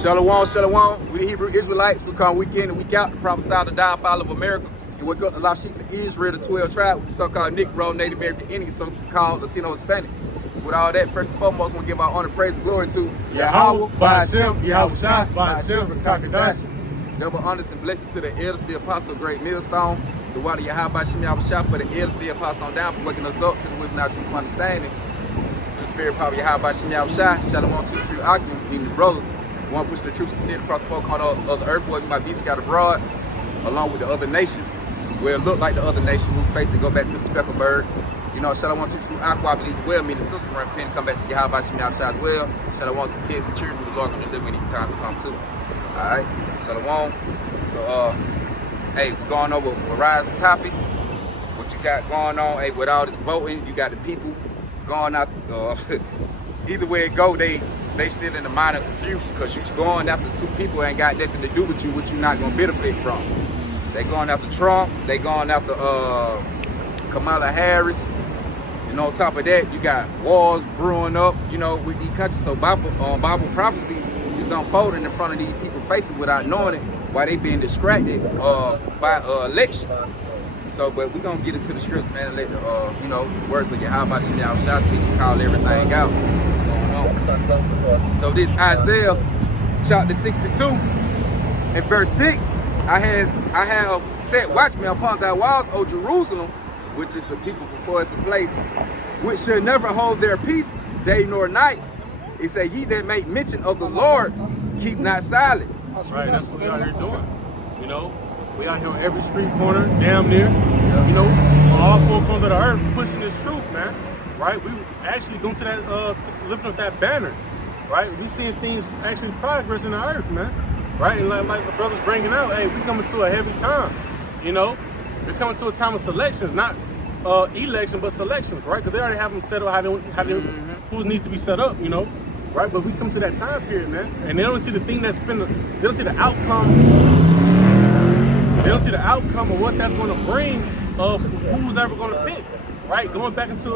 Shalom, shalom. We the Hebrew Israelites. We come week in and week out to prophesy the downfall of America. And wake up the lost sheets of Israel, the 12 tribes, with the so-called Negro, Native American Indian, so-called Latino, Hispanic. So with all that, first and foremost, we give our honor, praise, and glory to Yahweh, Ba'ashem, Yahushua, Ba'ashem, Rakakadash. Double honors and blessings to the elders, the apostle, great millstone, the water Yahweh, Ba'ashem, Yahushua, for the elders, the apostle on down, for waking us up to the wisdom, not truth, understanding. Through the spirit power, Yahweh, Ba'ashem, Yahushua, shalom to the true occupant, meaning the brothers. We want to push the troops and sin across the folk on the earth where we might be scattered abroad, along with the other nations, where it look like the other nation who face it, go back to the speckled bird. You know, shout out to true aqua, I believe as well, meaning the sister run pen, come back to Yahweh Ba'ashem Yahushua as well. Shout out to kids and children who the Lord going to deliver in these times to come too. Alright, shalom. So, hey, we're going over a variety of topics. What you got going on, hey, with all this voting, you got the people going out, either way it go, they still in the mind of confusion because you're going after two people that ain't got nothing to do with you, what you're not going to benefit from. They going after Trump, they going after Kamala Harris, and on top of that, you got wars brewing up, you know, with these countries. So Bible prophecy is unfolding in front of these people facing without knowing it, while they being distracted by election. So, but we're gonna get into the scripts, man, and let the, you know, the words of Yahweh Ba'ashem Yahushua speak and call everything out. So this Isaiah chapter 62 and verse 6, I have set watchmen upon thy walls, O Jerusalem, which is a people before it's a place, which shall never hold their peace day nor night. It say, ye that make mention of the Lord, keep not silence. Right, that's what we out here doing. You know, we out here on every street corner, damn near. You know, on all four corners of the earth, pushing this truth, man. Right, we actually going to that, lifting up that banner. Right, we seeing things actually progress in the earth, man. Right, and like the brothers bringing out, hey, we coming to a heavy time. You know, we're coming to a time of selection, not election, but selection, right? Because they already have them set up who need to be set up, you know, right? But we come to that time period, man, and they don't see the thing that's been, they don't see the outcome. They don't see the outcome of what that's going to bring of who's ever going to pick, right? Going back into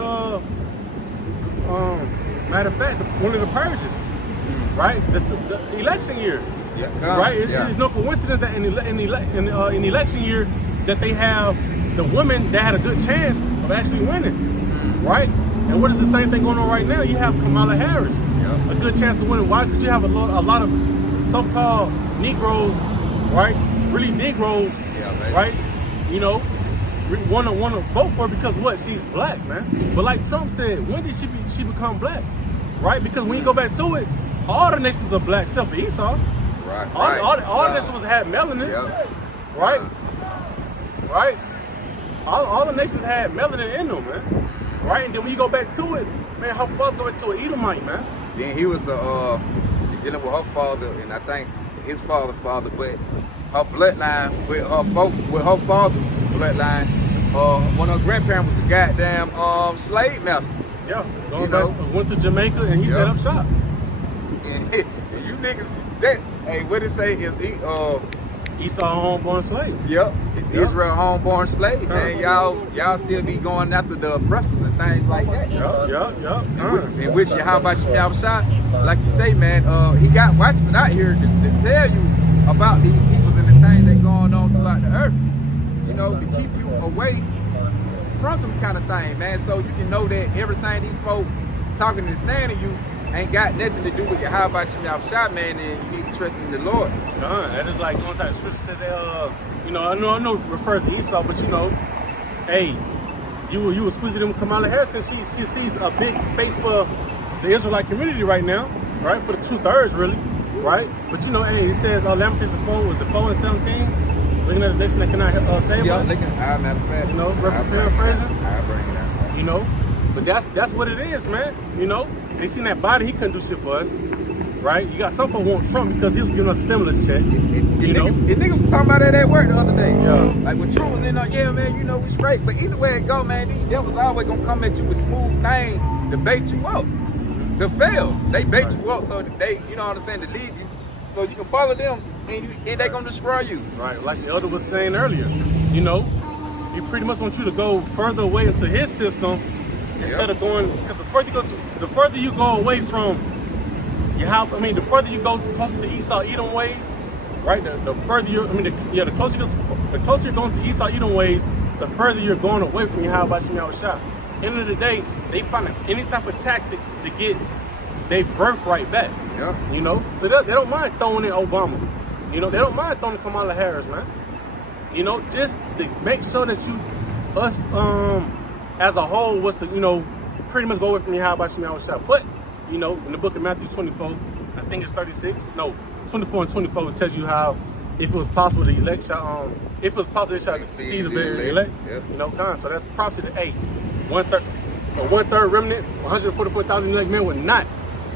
matter of fact, one of the purges, right? This the election year. Yeah, right? It is no coincidence that in election year that they have the women that had a good chance of actually winning, right? And what is the same thing going on right now? You have Kamala Harris, a good chance of winning. Why? Because you have a lot of so-called Negroes, right? Really Negroes, right? You know, want to vote for her because what? She's black, man. But like Trump said, when did she become black? Right? Because when you go back to it, all the nations are black except for Esau. Right. All the nations had melanin, right? Right. All the nations had melanin in them, man. Right. And then when you go back to it, man, her father go back to an Edomite, man. Then he was dealing with her father, and I think his father, but her bloodline with her father's bloodline, one of her grandparents was a goddamn slave master. Yeah. Went to Jamaica and he set up shop. And you niggas, hey, what it say is Esau homeborn slave. Yep, it's Israel homeborn slave, man. Y'all still be going after the oppressors and things like that. Yep. In which Yahweh Ba'ashem Yahushua, like you say, man, he got watchmen out here to tell you about these people and the things that going on throughout the earth. You know, to keep you away from them kind of thing, man. So you can know that everything these folk talking and saying to you ain't got nothing to do with your Yahweh Ba'ashem Yahushua, man, and you need to trust in the Lord. That is like one time Scripture said that, you know, I know it refers to Esau, but you know, hey, you were squeezing them with Kamala Harris, and she sees a big face for the Israelite community right now, right? For the 2/3 really, right? But you know, hey, it says Lamentations 4 was the 4 and 17, looking at the nation that cannot save us. Matter of fact, you know, paraphrasing. I'll bring it out. You know, but that's what it is, man. You know, they seen that body, he couldn't do shit for us. Right? You got some people want Trump because he was giving us a stimulus check. Niggas was talking about that at work the other day. Yeah. Like when Trump was in there, yeah, man, you know, we straight. But either way it go, man, these devils always gonna come at you with smooth things to bait you up. To fail. They bait you up so that they, you know what I'm saying, to lead you. So you can follow them and they gonna destroy you. Right. Like the other was saying earlier. You know, he pretty much wants you to go further away into his system instead of going, because the further you go away from the further you go closer to Esau Edom ways, right? The further you're, the closer you're going to Esau Edom ways, the further you're going away from Yahweh Shem Yahushua. End of the day, they find any type of tactic to get their birthright back. Yeah. You know, so they don't mind throwing in Obama. You know, they don't mind throwing in Kamala Harris, man. You know, just to make sure that us as a whole was to, you know, pretty much go away from Yahweh Shem Yahushua. But, you know, in the book of Matthew 24, I think it's 36, no, 24 and 24, it tells you how if it was possible to elect, if it was possible to see the very elect, yep. you know, so that's prophecy to 8. One-third remnant, 144,000 elect men would not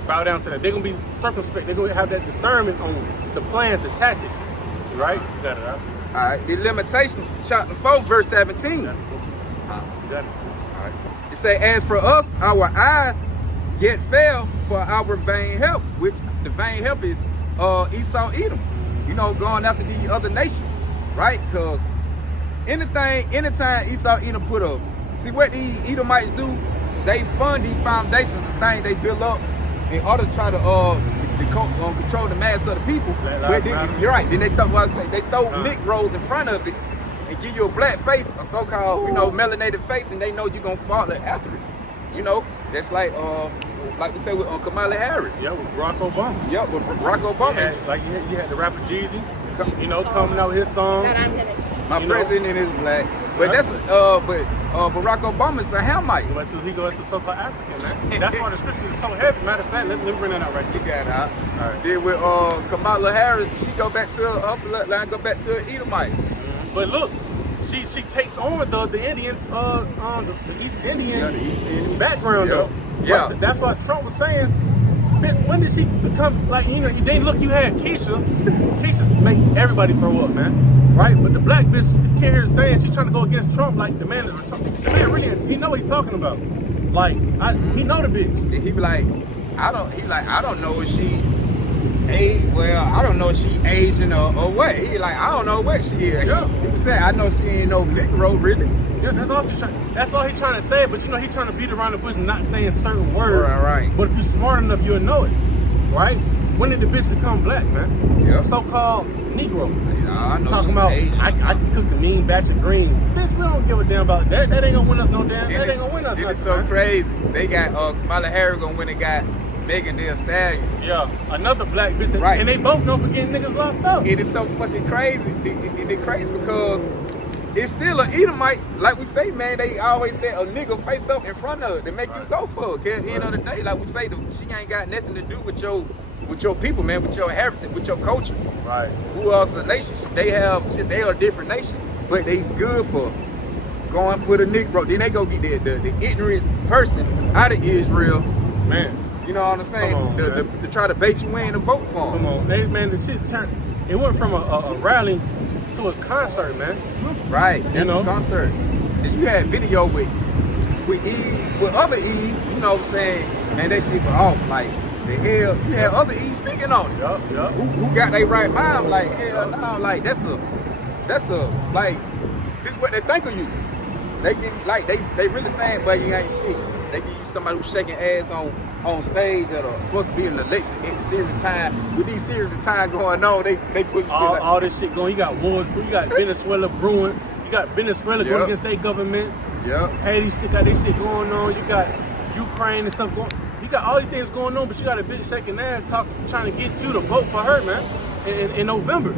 bow down to that. They're going to be circumspect. They're going to have that discernment on the plans, the tactics, right? You got it, right? All right, the limitations, chapter 4, verse 17. You got it. All right. It say, as for us, our eyes yet fell for our vain help, which the vain help is Esau Edom. You know, going after the other nation, right? Because anytime Esau Edom put up, see what these Edomites do, they fund these foundations and things they build up in order to try to control the mass of the people. But then, you're right. Then they throw Negroes in front of it and give you a black face, a so-called, you know, melanated face, and they know you're gonna follow after it. You know, just like we say with Kamala Harris. Yeah, with Barack Obama. Yeah, with Barack Obama. You had the rapper Jeezy, you know, coming out with his song. My president is black. But that's Barack Obama is a Hamite. He goes to so-called African, man. That's why the scripture is so heavy. Matter of fact, let me bring that out right here. You got it out. All right. Then with Kamala Harris, she go back to her bloodline, go back to her Edomite. Mm-hmm. But look, she takes on the Indian, the East Indian background though. Yeah. But that's what Trump was saying. Bitch, when did she become, like, you know, they look, you had Keisha. Keisha make everybody throw up, man. Right? But the black bitch is here saying she's trying to go against Trump, like, the man really, he know what he's talking about. Like, he know the bitch. He be like, I don't know if she I don't know if she Asian or what. He like, I don't know what she is. Yeah. He was saying, I know she ain't no Negro, really. Yeah, that's all he's trying to say, but you know, he's trying to beat around the bush and not saying certain words. Right. But if you're smart enough, you'll know it. Right? When did the bitch become black, man? Yeah. So-called Negro. I know talking about, Asian. I can cook a mean batch of greens. Bitch, we don't give a damn about that. That ain't gonna win us no damn. That ain't gonna win us nothing. It's so crazy. They got Kamala Harris gonna win and got Megan Thee Stallion. Yeah, another black bitch. Right. And they both know for getting niggas locked up. It is so fucking crazy. It's crazy because it's still an Edomite. Like we say, man, they always say a nigga face up in front of it. They make you go for it. At the end of the day, like we say, she ain't got nothing to do with your people, man, with your heritage, with your culture. Right. Who else a nation? They are a different nation, but they good for going put a Negro. Then they go get the ignorant person out of Israel. Man. You know what I'm saying? On, to try to bait you in to vote for them. Come on, man, the shit turned. It went from a rally to a concert, man. Right, that's you know? a concert. And you had video with other E, you know what I'm saying? Man, that shit was off. Like, the hell, you had other E speaking on it. Yup. Who got they right mind? Like, hell no, like, that's a, like, this is what they think of you. They get, like, they really saying, but you ain't shit. They give you somebody who's shaking ass on stage that are supposed to be in the election at the serious time. With these serious of time going on, they put all this shit going. You got wars, you got Venezuela brewing, you got Venezuela going against their government. Yep. Haiti still got their shit going on. You got Ukraine and stuff going. You got all these things going on, but you got a bitch shaking ass trying to get you to vote for her, man, in November.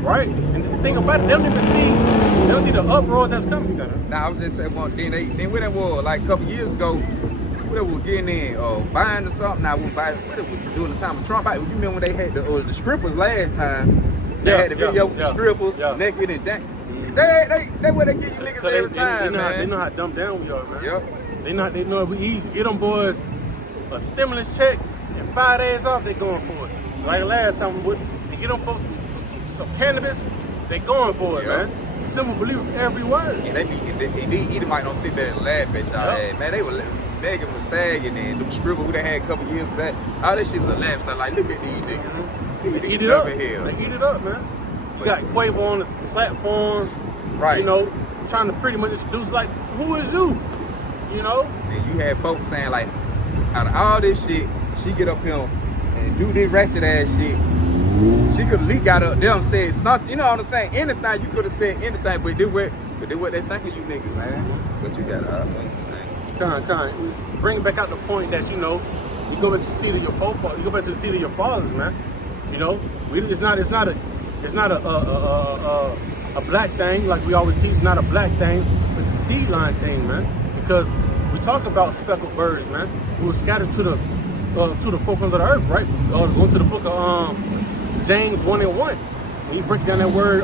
Right? And the thing about it, they don't even see the uproar that's coming. Nah, I was just saying, well, then when it was like a couple years ago, what they were getting in, buying or something. I wouldn't buy what it was during the time of Trump. You remember when they had the strippers last time? They had the video with the strippers, naked and dance. That's what they give you niggas every time, man. They know how dumbed down we are, man. Yep. They know we easy. Get them boys a stimulus check and 5 days off, they going for it. Like last time they get them folks some cannabis, they going for it, man. Simple believe every word. And they might don't sit there and laugh at y'all. Hey, man, they were Megan Thee Stallion and them scribble who they had a couple years back. All that shit was a laugh. So like, look at these niggas. They eat it up. They eat it up, man. You got Quavo on the platform, right? You know, trying to pretty much introduce like, who is you? You know. And you had folks saying like, out of all this shit, she get up here and do this ratchet ass shit. She could have leaked out up there and said something. You know what I'm saying? Anything, you could have said anything, but they what they think of you niggas, man. But you got to Bring back out the point that, you know, you go back to the seat of your forefathers. You go back to the seat of your fathers, man. You know, it's not a black thing like we always teach. It's not a black thing. It's a seed line thing, man. Because we talk about speckled birds, man, who were scattered to the four corners of the earth, right? Go to the book of James 1:1. When you break down that word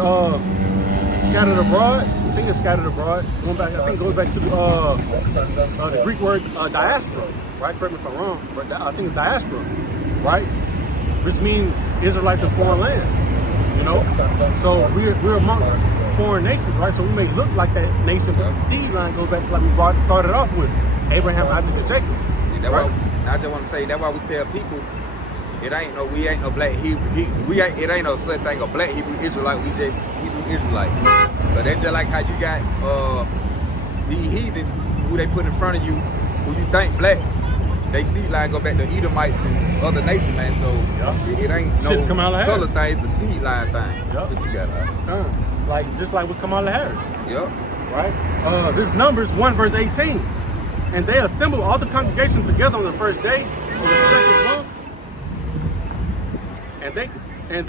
scattered abroad, I think it's scattered abroad. Going back, I think it goes back to the Greek word diaspora, right? Correct me if I'm wrong, but I think it's diaspora, right? Which means Israelites in foreign lands, you know? So we're amongst foreign nations, right? So we may look like that nation, but the seed line goes back to like we started off with Abraham, Isaac, and Jacob. Yeah, right? I just want to say, that's why we tell people, we ain't no black Hebrew. It ain't no such thing of black Hebrew Israelite. We just Hebrew Israelites. So that's just like how you got these heathens who they put in front of you, who you think black. They seed line go back to Edomites and other nations, man. So it ain't no color thing. It's a seed line thing. But you got like just like with Kamala Harris. Yep. Right. This Numbers 1:18, and they assembled all the congregation together on the first day of the second month. And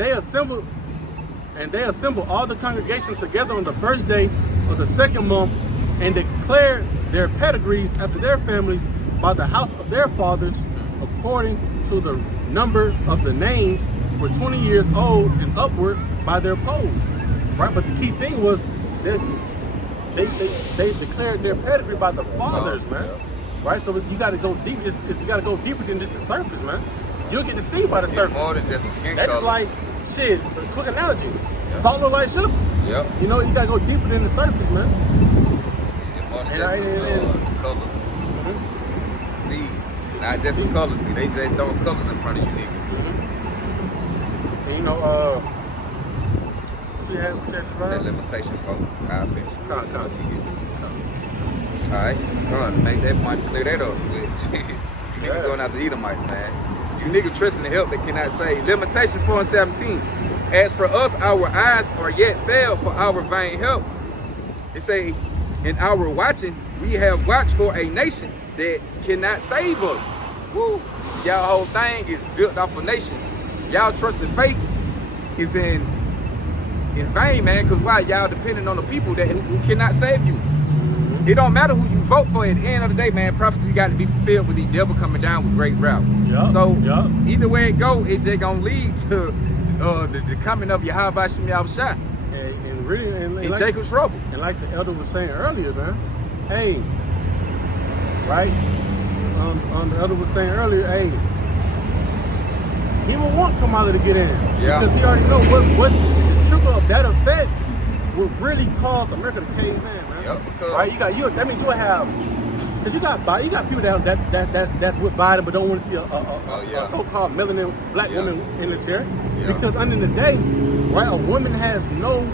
they assembled all the congregation together on the first day of the second month, and declared their pedigrees after their families by the house of their fathers, according to the number of the names, were 20 years old and upward by their polls. Right, but the key thing was they declared their pedigree by the fathers, man. Right, so you got to go deep. You got to go deeper than just the surface, man. You'll get to see by the surface. More than just a skin color. That is like, shit, a quick analogy. Salt look like sugar. Yep. You know, you got to go deeper than the surface, man. More than the color. See, not just the color. See, they just throwing colors in front of you, nigga. And you know, that limitation for our fish. All right, make that point, clear that up. You niggas going out to Edomites, man. You niggas trusting the help that cannot save. Limitation 4:17. As for us, our eyes are yet failed for our vain help. It say, in our watching, we have watched for a nation that cannot save us. Woo! Y'all whole thing is built off a nation. Y'all trust and faith is in vain, man. Cause why? Y'all depending on the people who cannot save you. It don't matter who you vote for. At the end of the day, man, prophecy got to be fulfilled with the devil coming down with great wrath. Either way it go, it just gonna lead to the coming of Yahweh Shem Yahushua. And really, and in like, Jacob's trouble. And like the elder was saying earlier, man, hey, right? The elder was saying earlier, hey, he will want Kamala to get in. Because he already know what the trickle of that effect would really cause America to cave in, man. Right? That means you have, because you got people that's with Biden but don't want to see a so-called melanin black woman in the chair. Because under the day, right, a woman has no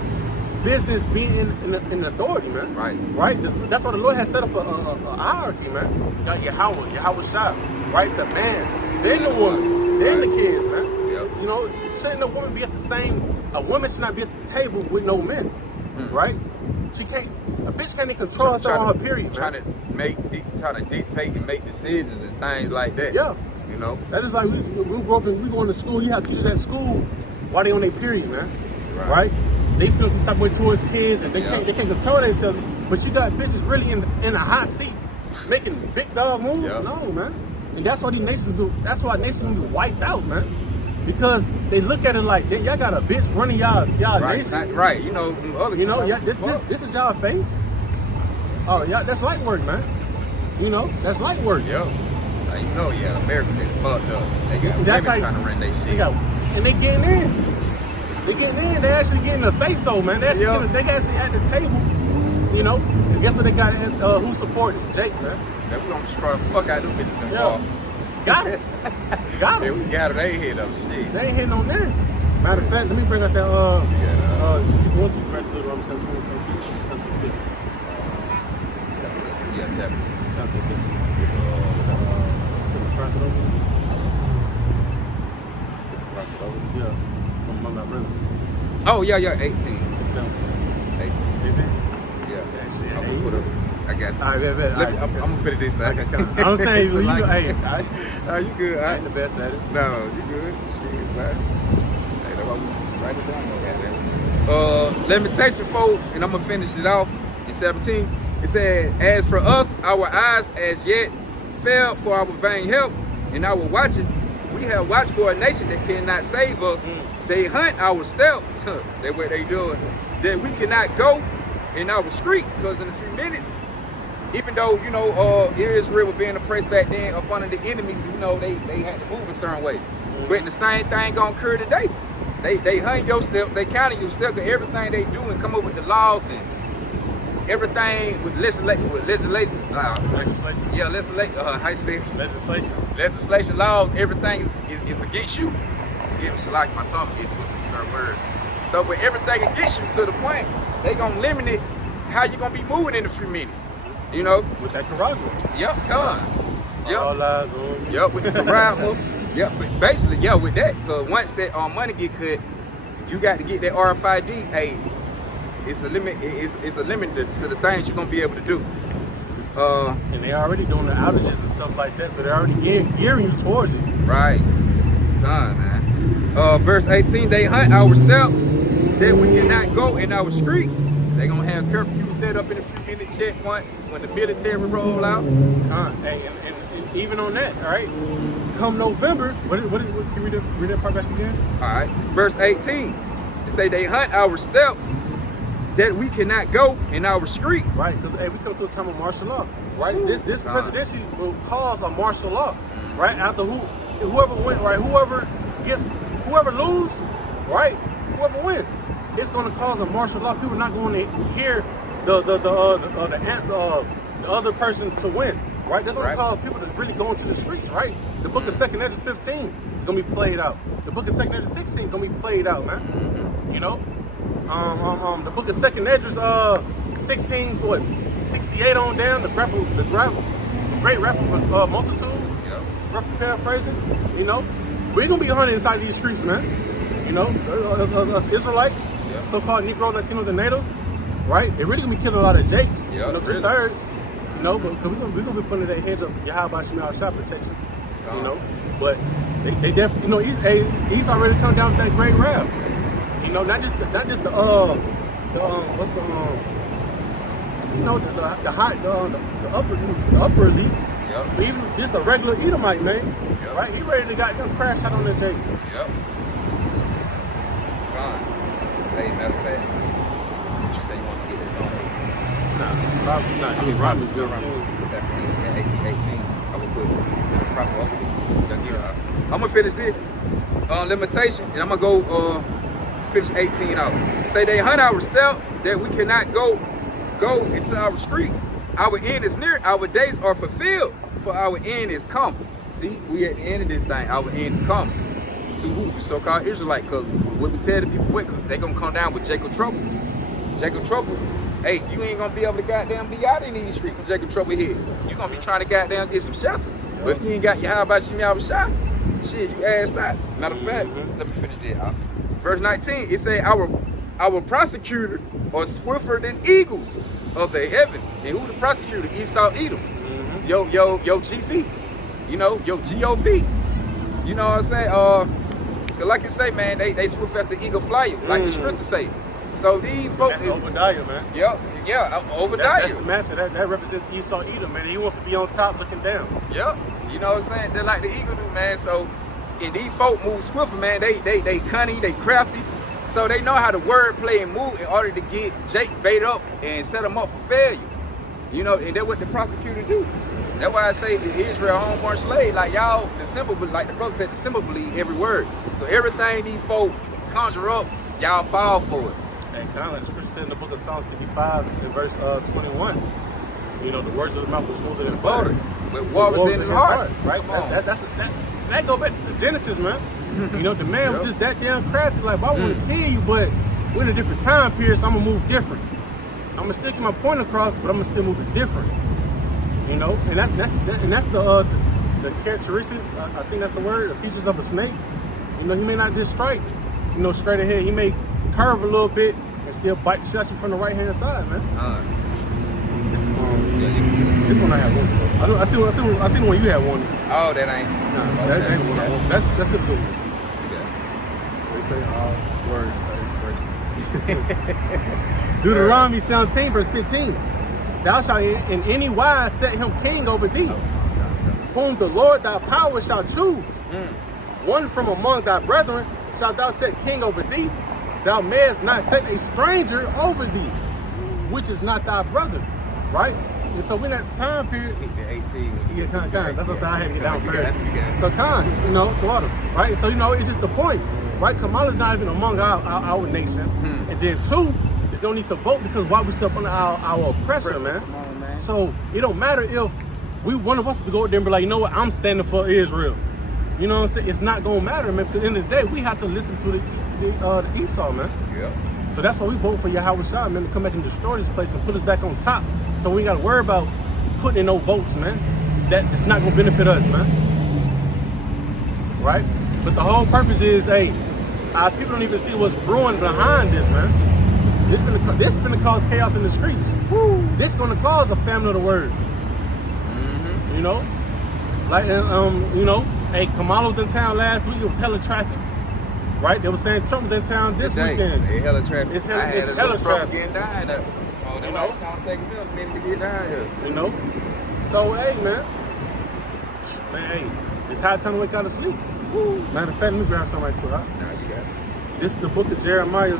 business being in authority, man. Right. That's why the Lord has set up a hierarchy, man. You got Yahweh Shah, right? The man, then the woman, then the kids, man. You know, shouldn't a woman be at the same? A woman should not be at the table with no men, right? She can't. A bitch can't even control herself on her period. Trying to dictate and make decisions and things like that. Yeah. You know. That is like we grow up and we going to school. You have teachers at school while they on their period, man. Right? They feel some type of way towards kids and they can't control themselves. But you got bitches really in a hot seat making big dog moves. No, man. And that's why nations be wiped out, man. Because they look at it like, y'all got a bitch running y'all nation. Right, you know, this is y'all face. Oh, yeah, that's light work, man. You know, that's light work. America is fucked up. They got women trying to run their shit. And they getting in. They actually getting a say-so, man. They actually at the table, you know. And guess what they got? Who supported? Jake, man. We gonna destroy the fuck out of them bitches. Got it. Got it. We got it. They ain't hit up shit. They ain't hitting on that. Matter of fact, let me bring out that really. Oh, yeah, 18. 17. 18. 18? Yeah. Shit, I'm hey, gonna put up. I got you. All right, bet. I'm gonna fit it this side. I'm saying, you like, know, hey, oh, you good? I ain't the best at it. No, you good. Shit, man. Hey, that's why we write it down. Limitation 4, and I'm gonna finish it off in 17. It said, as for us, our eyes as yet fail for our vain help, and our watching, we have watched for a nation that cannot save us. They hunt our steps. That's what they doing. That we cannot go in our streets, because in a few minutes, even though, you know, Israel was being oppressed back then up under the enemies, you know, they had to move a certain way. But the same thing gonna occur today. They hunt your steps, they counting your steps, because everything they do and come up with the laws and everything with legislation. Yeah, how you say it? Legislation, laws, everything is against you. Forgive me, like my tongue get to a certain word. So, but everything against you to the point, they gonna limit it how you gonna be moving in a few minutes. You know? With that garage. Yep, come. Yep. All eyes on. Yep, with the garage. Yep, but basically, yeah, with that, because once that money get cut, you got to get that RFID. Hey, it's a limit. It's a limit to the things you're gonna be able to do. And they already doing the outages and stuff like that, so they're already gearing you towards it. Right. Done, man. Verse 18, they hunt our steps that we cannot go in our streets. They gonna have curfew set up in a few minute checkpoint when the military roll out. Hey, and even on that, all right. Come November, what can we read that part back again? All right. Verse 18, it say they hunt our steps that we cannot go in our streets. Right, because hey, we come to a time of martial law. Right, this presidency will cause a martial law. Right, after whoever wins, right, whoever lose, right, whoever wins, it's going to cause a martial law. People are not going to hear the other person to win. Right, they're going to cause people to really go into the streets. Right, the book of 2 Edges 15 gonna be played out. The book of 2 Edges 16 gonna be played out, man. You know, the book of 2 Edges 16, 68 on down. The great rapper multitude. Yes. Roughly paraphrasing. You know, we're gonna be hunting inside these streets, man. You know, us Israelites, so-called Negro, Latinos, and natives, right? They're really gonna be killing a lot of Jakes. Yeah, you know, 2/3. You know, but we're gonna be putting that hedge of Yahweh Shemal shot protection. You know, but they definitely, you know, he's already come down with that great rap. You know, not just the you know, the upper elites. Yep. But even just a regular Edomite, man. Yep. Right? He ready to goddamn crash out on that Jake. Yep. Fine. Hey, matter of fact, what you say you want to get this on? Nah, probably not. He robbed me 17. 17, yeah, 18. I would put proper over. I'm gonna finish this limitation, and I'm gonna go finish 18 out. Say they hunt our step that we cannot go into our streets. Our end is near, our days are fulfilled, for our end is come. See, we at the end of this thing, our end is come. To who? The so-called Israelite, because what we tell the people with, because they gonna come down with Jacob trouble. Jacob trouble. Hey, you ain't gonna be able to goddamn be out in these streets with Jacob trouble here. You gonna be trying to goddamn get some shelter. But if you ain't got your how about Shemal shot, shit, you asked out. Matter of fact, let me finish that out. Verse 19, it say our prosecutor are swifter than eagles of the heavens. And who the prosecutor? Esau Edom. Yo GV. You know, yo GOV. You know what I'm saying? Like you say, man, they swift as the eagle flyer, like the scripture say. So these folks is Obadiah, man. Yeah, Obadiah. That's the master. That represents Esau Edom, man. He wants to be on top looking down. Yep. You know what I'm saying? Just like the eagle do, man. So, and these folk move swifter, man. They cunning, they crafty. So they know how to wordplay and move in order to get Jake bait up and set him up for failure. You know, and that's what the prosecutor do. That's why I say the Israel homeborn slave, like y'all, the symbol, like the brother said, the symbol believe every word. So everything these folk conjure up, y'all fall for it. And kind of like the scripture said in the book of Psalm 55 in verse 21. You know, the words of the mouth was smoother than the butter. But what was in his heart? Right? That go back to Genesis, man. You know, the man was just that damn crafty. Like, well, I want to kill you, but we're in a different time period, so I'm going to move different. I'm going to still get my point across, but I'm going to still move it different. You know, and that's the characteristics, I think that's the word, the features of a snake. You know, he may not just strike, straight ahead. He may curve a little bit and still bite the shit at you from the right hand side, man. This one I have one. I see the one you had one. Oh, that ain't. Nah, that ain't the one I want. That's the good one. They say all word. Deuteronomy 17 verse 15. Thou shalt in any wise set him king over thee, whom the Lord thy power shall choose. One from among thy brethren shalt thou set king over thee. Thou mayest not set a stranger over thee, which is not thy brother. Right? And so in that time period, 18. yeah, kind. That's what I had to get down first. So daughter, right? So it's just the point, right? Kamala's not even among our nation, and then two, there's no need to vote because why we still up under our oppressor, man. Come on, man. So it don't matter if one of us to go out there and be like, you know what, I'm standing for Israel. You know what I'm saying? It's not gonna matter, man. Because at the end of the day, we have to listen to the Esau, man. Yeah. So that's why we vote for Yahweh Shah, man, to come back and destroy this place and put us back on top. So we ain't gotta worry about putting in no votes, man. That is not gonna benefit us, man. Right? But the whole purpose is, hey, our people don't even see what's brewing behind this, man. This finna cause chaos in the streets. Woo! This gonna cause a famine of the word. You know? Like, hey, Kamala was in town last week. It was hella traffic. Right? They were saying Trump was in town this weekend. It's hella traffic. It's hella traffic. Getting died up. Oh, they was trying to take a minute to get down here. So, hey, man, hey, it's high time to wake out of sleep. Woo. Matter of fact, let me grab something right quick. Nah, you got it. This is the book of Jeremiah.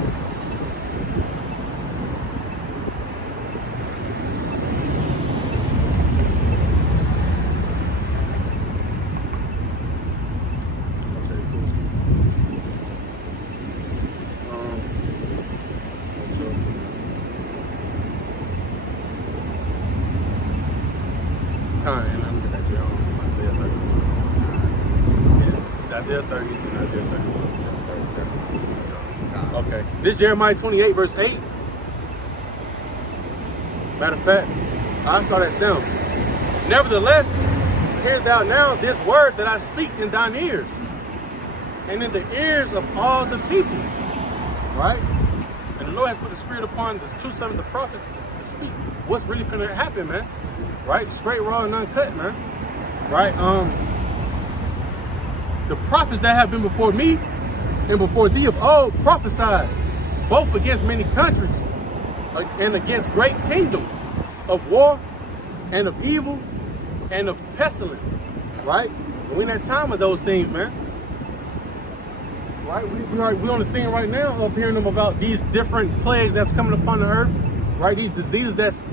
Isaiah 30 and Isaiah 31. Okay. This Jeremiah 28 verse 8. Matter of fact, I'll start at 7. Nevertheless, hear thou now this word that I speak in thine ears, and in the ears of all the people. Right? And the Lord has put the spirit upon the true son of the prophet to speak what's really finna happen, man. Right? Straight, raw, and uncut, man. Right? The prophets that have been before me and before thee of old prophesied, both against many countries and against great kingdoms, of war and of evil and of pestilence. Right? We in that time of those things, man. Right? We're on the scene right now of hearing them about these different plagues that's coming upon the earth. Right? These diseases that's,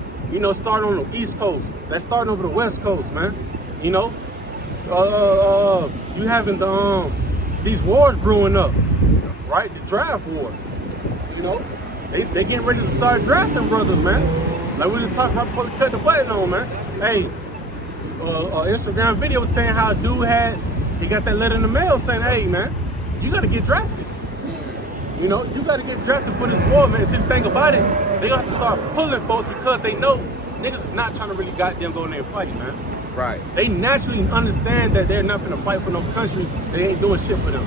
starting on the East Coast, that's starting over the West Coast, man. You having these wars brewing up, right? The draft war. They getting ready to start drafting brothers, man. Like we just talked about before we cut the button on, man. Hey, Instagram video was saying how a dude he got that letter in the mail saying, hey, man, you got to get drafted. You got to get drafted for this war, man. See, the thing about it, they gonna have to start pulling folks because they know niggas is not trying to really goddamn go in there and fight, man. Right. They naturally understand that they're not gonna fight for no country. They ain't doing shit for them.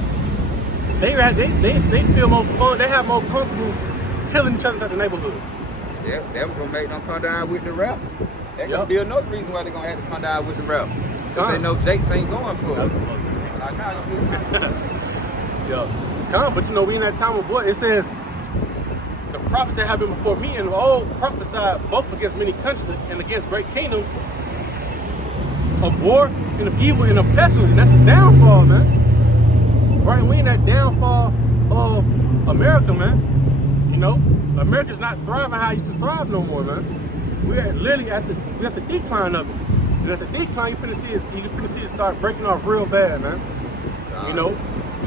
They feel more fun. They have more comfortable killing each other inside the neighborhood. Yeah, that was gonna make them come down with the rap. That's gonna be another reason why they're gonna have to come down with the rap. Because they know Jakes ain't going for it. Yeah. But we in that time of what? It says the prophets that have been before me and all prophesied both against many countries and against great kingdoms, of war and of evil and of pestilence. And that's the downfall, man. Right? We in that downfall of America, man. America's not thriving how it used to thrive no more, man. We're literally at the decline of it. And at the decline, you finna see it start breaking off real bad, man.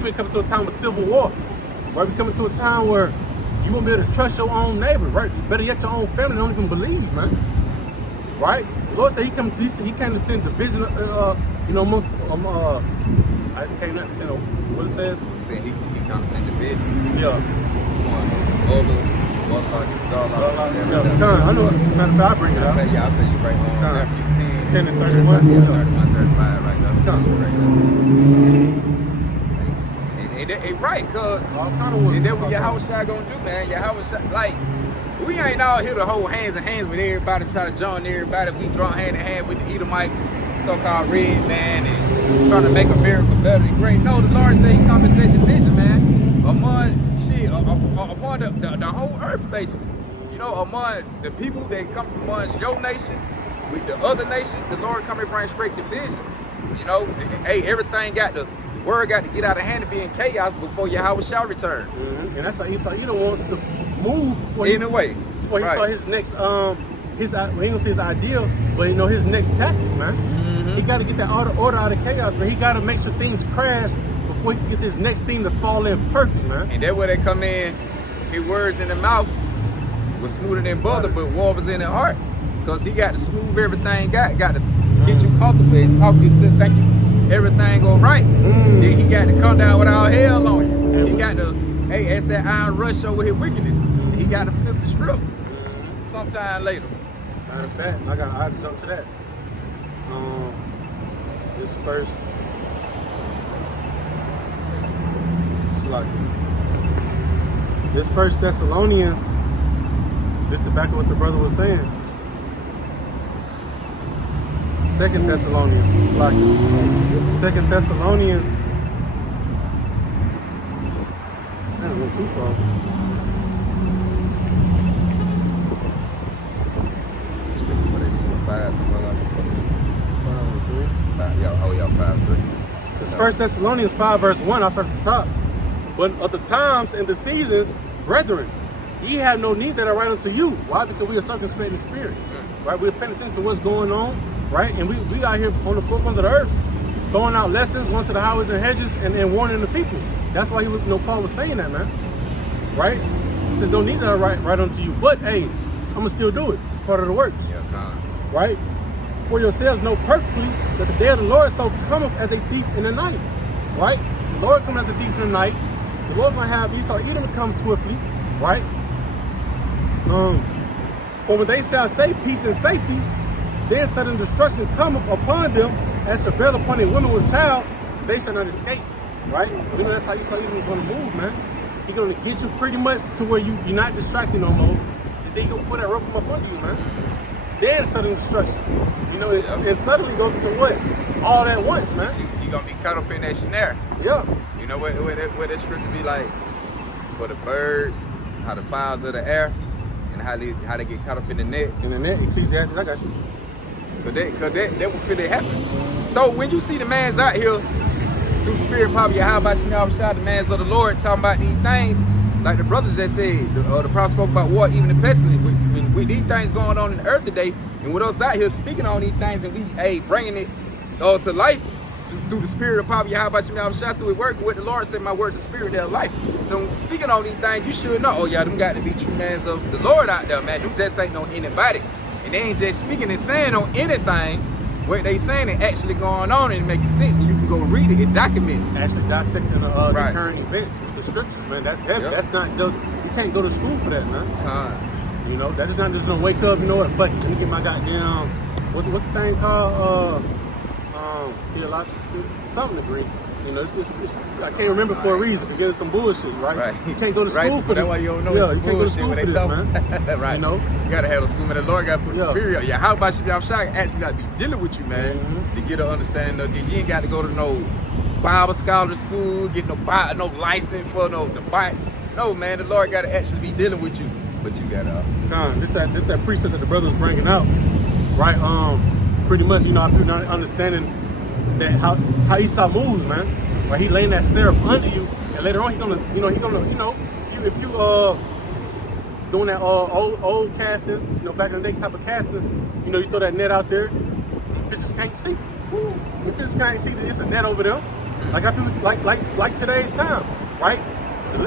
We're coming to a time of civil war. Right? We're coming to a time where you won't be able to trust your own neighbor, right? Better yet, your own family don't even believe, man. Right? The Lord said he came to send division, most, I can't understand what it says. He come to send division. Yeah. I know, matter of fact, I bring it up. I'll tell you right now. Matthew 10 and 31. 31, 35 right now. It And that ain't right, cause All kind of and that's what Yahweh Shai gonna do, man. Yahweh Shai, like, we ain't all here to hold hands in hands with everybody, try to join everybody. We draw hand in hand with the Edomites, so-called red man, and trying to make America better and great. No, the Lord said he come and set division, man, among shit, upon the whole earth, basically. You know, among the people that come from amongst your nation, with the other nation, the Lord come and bring straight division. You know, hey, everything the word got to get out of hand and be in chaos before Yahweh shall return. Mm-hmm. And that's how Esau Edom wants to move in a way. Before he start his next he ain't gonna say his ideal, but you know, his next tactic, man. Mm-hmm. He gotta get that order out of chaos, man. He gotta make sure things crash before he can get this next thing to fall in perfect, man. And that's where they come in, his words in the mouth was smoother than butter, but war was in the heart. Because he got to smooth everything, got to get you comfortable and talk you to think everything go right. Then he got to come down with all hell on you. He got to, hey, that's that iron rush over his wickedness. He got to flip the script sometime later. Matter of fact, I had to jump to that. This first, it's like this First Thessalonians. This to back up what the brother was saying. Second Thessalonians, like Second Thessalonians. I don't go too far. It's First Thessalonians 5 verse 1. I'll start at the top. But of the times and the seasons, brethren, ye have no need that I write unto you. Why? Because we are circumspect in spirit. Right? We're paying attention to what's going on. Right? And we out here on the forefront of the earth, throwing out lessons, once to the highways and hedges, and warning the people. That's why Paul was saying that, man. Right? He says, don't need that right unto you. But hey, I'm gonna still do it. It's part of the works. Yeah, right? For yourselves know perfectly that the day of the Lord so cometh as a thief in the night. Right? The Lord coming as a thief in the night. The Lord gonna have Esau Edom to come swiftly. Right? For when they shall say peace and safety, then sudden destruction cometh upon them as to bear upon a woman with child, they shall not escape. Right? You know, that's how Esau Edom is gonna move, man. He's gonna get you pretty much to where you're not distracted no more. And then he's gonna put that rope up under you, man. Then sudden destruction. You know, it suddenly goes into what? All at once, man. You're gonna be caught up in that snare. Yeah. You know what that scripture be like? For the birds, how the fowls of the air, and how they get caught up in the net. In the net, Ecclesiastes, I got you. Cause that will feel it happen. So when you see the man's out here through the spirit power, Yahweh Shai, the man's of the Lord, talking about these things, like the brothers that said, the prophet spoke about war, even the pestilence. With these things going on in the earth today, and with us out here speaking on these things, and we bringing it to life through the spirit of power, Yahweh Shai, through it working with the Lord said, my words are spirit, they're life. So speaking on these things, you should know, them got to be true mans of the Lord out there, man. You just ain't on anybody. And they ain't just speaking and saying on anything. What they saying is actually going on and making sense. And you can go read it and document it. Actually dissecting the current events with the scriptures, man. That's heavy. Yep. That's not, you can't go to school for that, man. You know, that is not just gonna wake up, you know what, fuck it, let me get my goddamn, what's the thing called, theological, something degree. You know, it's I can't remember for a reason, because it's some bullshit, right? You can't go to school for this. That's why you don't know. Yeah, you can't go to school for this, man. Right. You know? You gotta have a school, man. The Lord gotta put the spirit. Yeah, how about Yahweh Shai actually gotta be dealing with you, man, to get an understanding of this. You ain't got to go to no Bible scholar school, get no license for the Bible. No, man, the Lord gotta actually be dealing with you. But you gotta this that precept that the brother was bringing out, right? Pretty much, you know, I'm understanding that how Esau moves, man. Right, he laying that snare up under you, and later on if you doing that old casting, back in the day type of casting, you throw that net out there, fishes can't see. The fishes can't see that it's a net over there. Like I do, like today's time, right?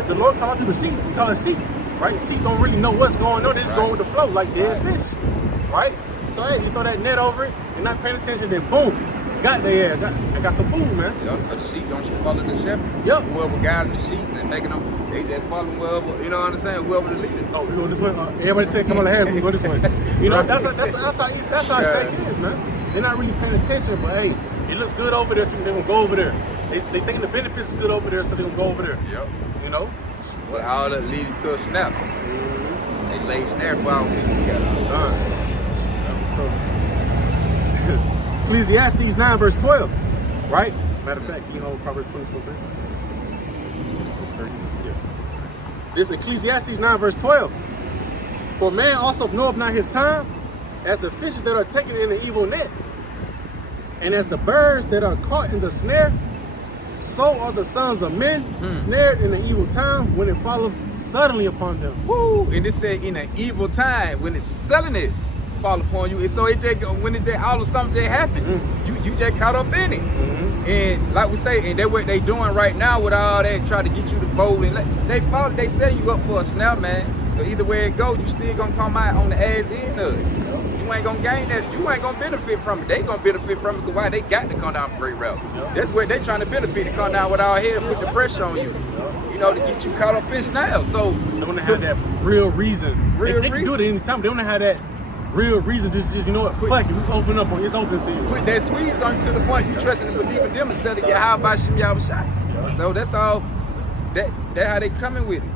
The Lord called through the sea. We call it sheep, right? Sheep don't really know what's going on. They just going with the flow, like dead fish, right? So hey, you throw that net over it, and not paying attention, then boom, got their ass. I got some food, man. The sheep don't you follow the shepherd? Yep. Whoever guiding the sheep and making them, they just following whoever. You know what I'm saying? Whoever the leader. Oh, you go this way. Everybody say, "Come on, ahead, we go this way." You know, that's how it is, man. They're not really paying attention, but hey, it looks good over there, so they're gonna go over there. They thinking the benefits is good over there, so they gonna go over there. Yep. You know? Well, all that leading to a snap. They laid snare for our people. Ecclesiastes 9 verse 12, right? Matter of fact, can you hold Proverbs 24? Yeah. This Ecclesiastes 9 verse 12. For man also knoweth not his time, as the fishes that are taken in the evil net, and as the birds that are caught in the snare, so are the sons of men snared in an evil time when it follows suddenly upon them. Woo! And it said in an evil time when it's selling it fall upon you. And so it just when it just all of something just happened, you just caught up in it. And like we say, and that's what they doing right now with all that, trying to get you to vote. And they set you up for a snap, man. So either way it go, you still gonna come out on the ass end of it. You ain't gonna gain that. You ain't gonna benefit from it. They gonna benefit from it because why? They got to come down for great route. That's what they trying to benefit, to come down with our head and put the pressure on you. You know, to get you caught up in snails. So they wanna have that real reason. They can do it any time. They wanna have that real reason. Just you know what? Fuck it. We open up on it's open season. Put that squeeze on you to the point you trusting and believe in them instead of how about Shem Yahweh. So that's all. That's how they coming with it.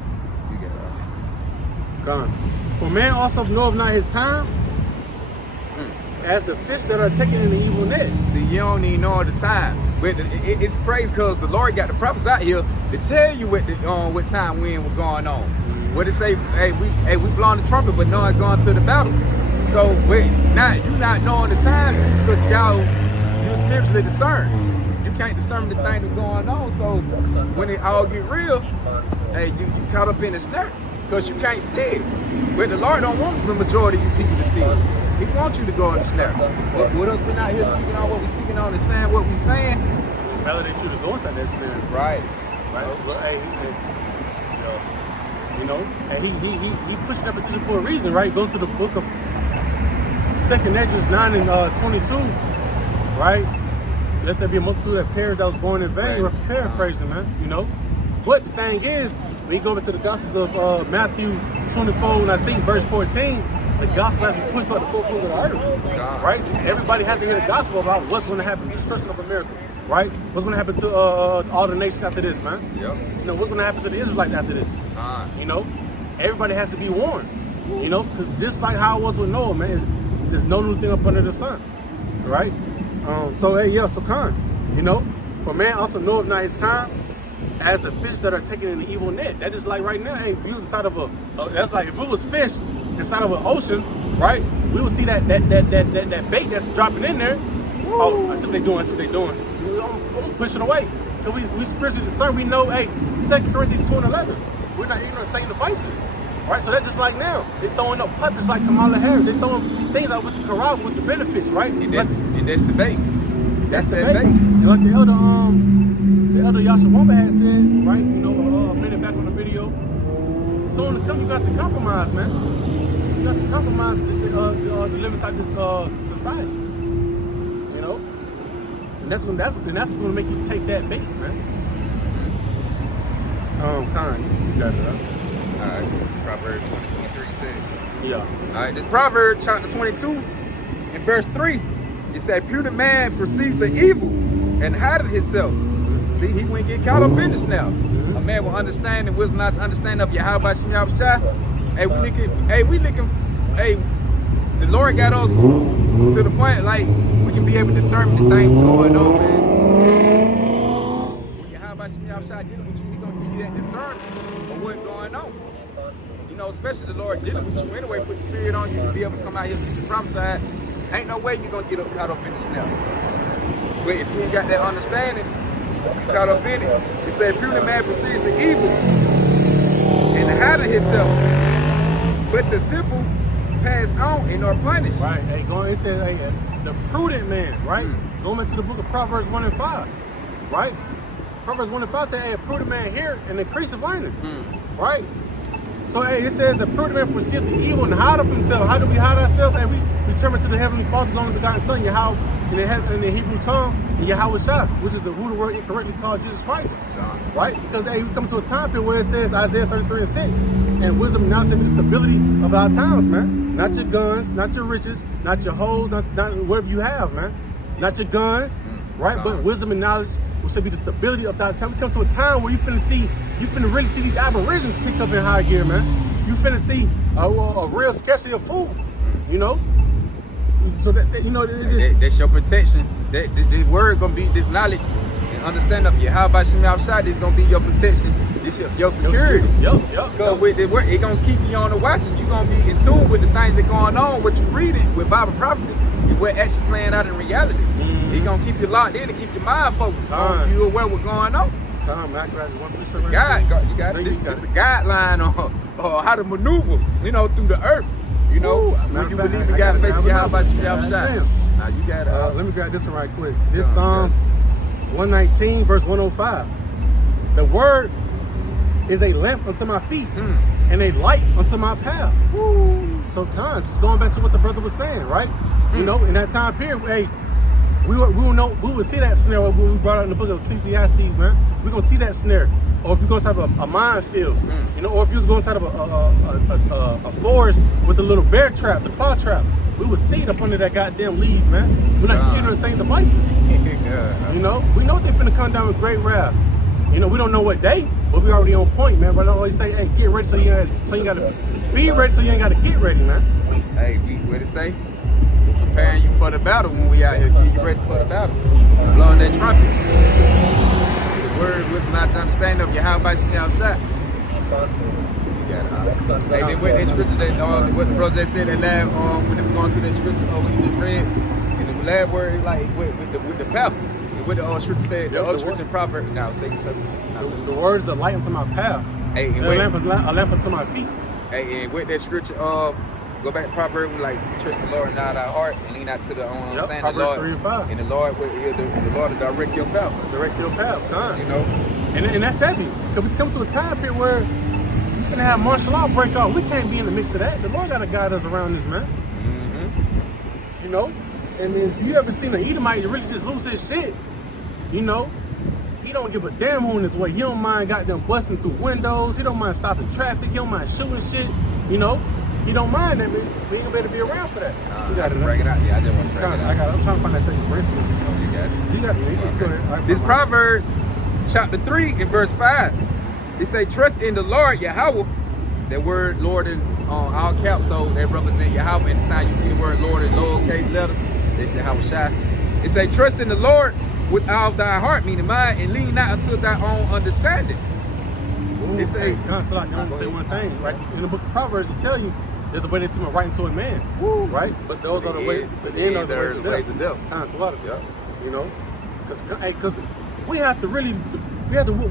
You get it. Gone. For man also knoweth not his time, as the fish that are taken in the evil net. See, you don't even know the time. But it's crazy because the Lord got the prophets out here to tell you what time when was going on. What it say? Hey, we blowing the trumpet, but no one's going to the battle. So wait, you not knowing the time because you spiritually discern. You can't discern the thing that's going on. So when it all get real, hey, you caught up in the snare because you can't see it. But the Lord don't want the majority of you people to see it. He wants you to go in the snare. What else been out here speaking on what we're speaking on and saying what we're saying? Validate you to go inside that snare. Right. Well, hey, you know, and he pushed that position for a reason, right? Go to the book of 2nd Hedges 9 and 22, right? Let there be a multitude of parents that was born in vain. We're paraphrasing, man, you know? But the thing is, when you go over to the Gospel of Matthew 24, and I think verse 14, the gospel has to be pushed out the four corners of the earth, right? Everybody has to hear the gospel about what's going to happen, the destruction of America, right? What's going to happen to all the nations after this, man? Yep. You know, what's going to happen to the Israelites after this? You know, everybody has to be warned, you know, cause just like how it was with Noah, man, there's no new thing up under the sun, right? So, hey, yeah, so Khan, you know, for man also knoweth not his time, as the fish that are taken in the evil net. That is like right now, hey, we was inside of that's like if it was fish inside of an ocean, right? We will see that bait that's dropping in there. Oh, that's what they doing. That's what they doing. I'm pushing away. Cause we spiritually discern. We know, hey, 2 Corinthians 2:11. We're not ignorant of Satan's devices, right? So that's just like now. They're throwing up puppets like Kamala Harris. They're throwing things out with the Quran with the benefits, right? And that's the bait. That's the bait. And like the elder Yasha Wamba had said, right? You know, a minute back on the video. Soon to come, you got to compromise, man. You got to compromise to live inside this society. You know, and that's gonna make you take that bait, man. Khan, you got it, right? All right. Proverbs 20:23 said. Yeah. All right. This Proverbs chapter 22 in verse 3. It said, "Pure man foresees the evil and hideth himself." See, he wouldn't get caught up in the snare. A man will understand and wisdom not to understand of Yahweh Shem Yahweh. Hey, we looking, the Lord got us to the point like we can be able to discern the things going on, man. When Yahweh Shem Yahweh dealing with you, He gonna give you that discernment of what's going on. You know, especially the Lord dealing with you anyway, put the spirit on you to be able to come out here and teach and prophesy. Ain't no way you're gonna get caught up in the snare. But if you ain't got that understanding, caught up in it. It said, "Pure man foresees the evil and hideth himself, but the simple pass on and are punished." Right. Hey, it says, hey, the prudent man, right? Going back to the book of Proverbs 1 and 5, right? Proverbs 1 and 5 says, hey, a prudent man hear and increase of learning, right? So, hey, it says the prudent man foreseeth the evil and hide of himself. How do we hide ourselves? Hey, we turn to the Heavenly Father's only begotten Son, Yahweh, in the Hebrew tongue, and Yahweh Shah, which is the root of word incorrectly called Jesus Christ, right? Because hey, we come to a time period where it says Isaiah 33:6, and wisdom and knowledge is the stability of our times, man. Not your guns, not your riches, not your hoes, not whatever you have, man. Not your guns, right? But wisdom and knowledge which should be the stability of that time. We come to a time where you finna really see these aberrations kick up in high gear, man. You finna see a real scarcity of food, you know. So that you know, that's your protection. The word gonna be this knowledge and understanding of you. How about Shemi outside? This gonna be your protection. This your security. Because with the word, it gonna keep you on the watching. You gonna be in tune with the things that going on, what you reading with Bible prophecy, and what actually playing out in reality. It gonna keep you locked in and keep your mind focused. You aware what's going on. You got it. This is a guideline on how to maneuver, you know, through the earth. You know, when you believe you got faith, how about you outside? Now you got it. Let me grab this one right quick. This Psalms 119 verse 105. The word is a lamp unto my feet and a light unto my path. So just going back to what the brother was saying, right? You know, in that time period, hey, we would see that scenario when we brought out in the book of Ecclesiastes, man. We're gonna see that scenario. Or if you're going to have a minefield, you know, or if you was going to have a forest with a little bear trap, the claw trap, we would see it up under that goddamn leaf, man. We're not using the same devices. You know, we know they're finna come down with great wrath. You know, we don't know what day, but we already on point, man. But I always say, hey, get ready so you gotta be ready so you ain't gotta get ready, man. Hey, what it say? Preparing you for the battle when we out here. Get you ready for the battle. Blowing that trumpet. Word was not to understand of you. How about you outside? Hey, then with that scripture that what the brother just said that last when they were going through that scripture what you just read, and the last word like with the path, and what the scripture said, the other scripture in Proverbs. Now say something. The word is a light unto my path. Hey, and a lamp unto my feet. Hey, and with that scripture, go back to Proverbs, like trust the Lord and not our heart, and lean not to the understanding. Proverbs 3 and 5. And the Lord will direct your path. Direct your path, time. You know, and that's heavy. Because we come to a time period where we finna have martial law break off. We can't be in the mix of that. The Lord gotta guide us around this, man. You know, and if you ever seen an Edomite really just lose his shit, you know, he don't give a damn who in his way. He don't mind goddamn busting through windows. He don't mind stopping traffic. He don't mind shooting shit. You know. He don't mind that, but we ain't gonna be around for that. You got to break it out. Yeah, I just want to break it out. I'm trying to find that second verse. You got it. You got it. Go ahead. This Proverbs chapter 3 and verse 5. It say, trust in the Lord, Yahweh. That word Lord in all caps, so they represent Yahweh. Anytime you see the word Lord in lowercase letters, it's Yahweh Shai. It say, trust in the Lord with all thy heart, meaning mind, and lean not unto thy own understanding. It say, I want to say one thing, right? In the book of Proverbs, it tell you there's a way they seem right into a man, right? But those are the ways. But the end are the ways of death. You know, because we have to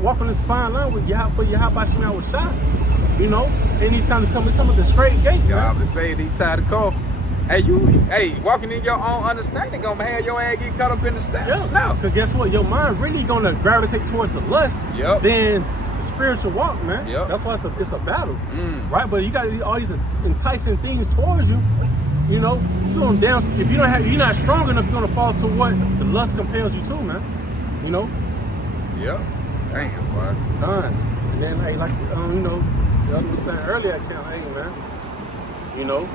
walk on this fine line with Yahweh Shemi with Shai. You know, and he's trying to come with the straight gate. I would say he tired to come. Hey, walking in your own understanding gonna have your ass get caught up in the steps. Yeah, because guess what? Your mind really gonna gravitate towards the lust. Then spiritual walk, man. That's why it's a battle, right? But you got all these enticing things towards you. You know, you're gonna down. If you're not strong enough, you're gonna fall to what the lust compels you to, man. You know. Damn, boy. And then, hey, like you know, the other was saying earlier, hey, man. You know,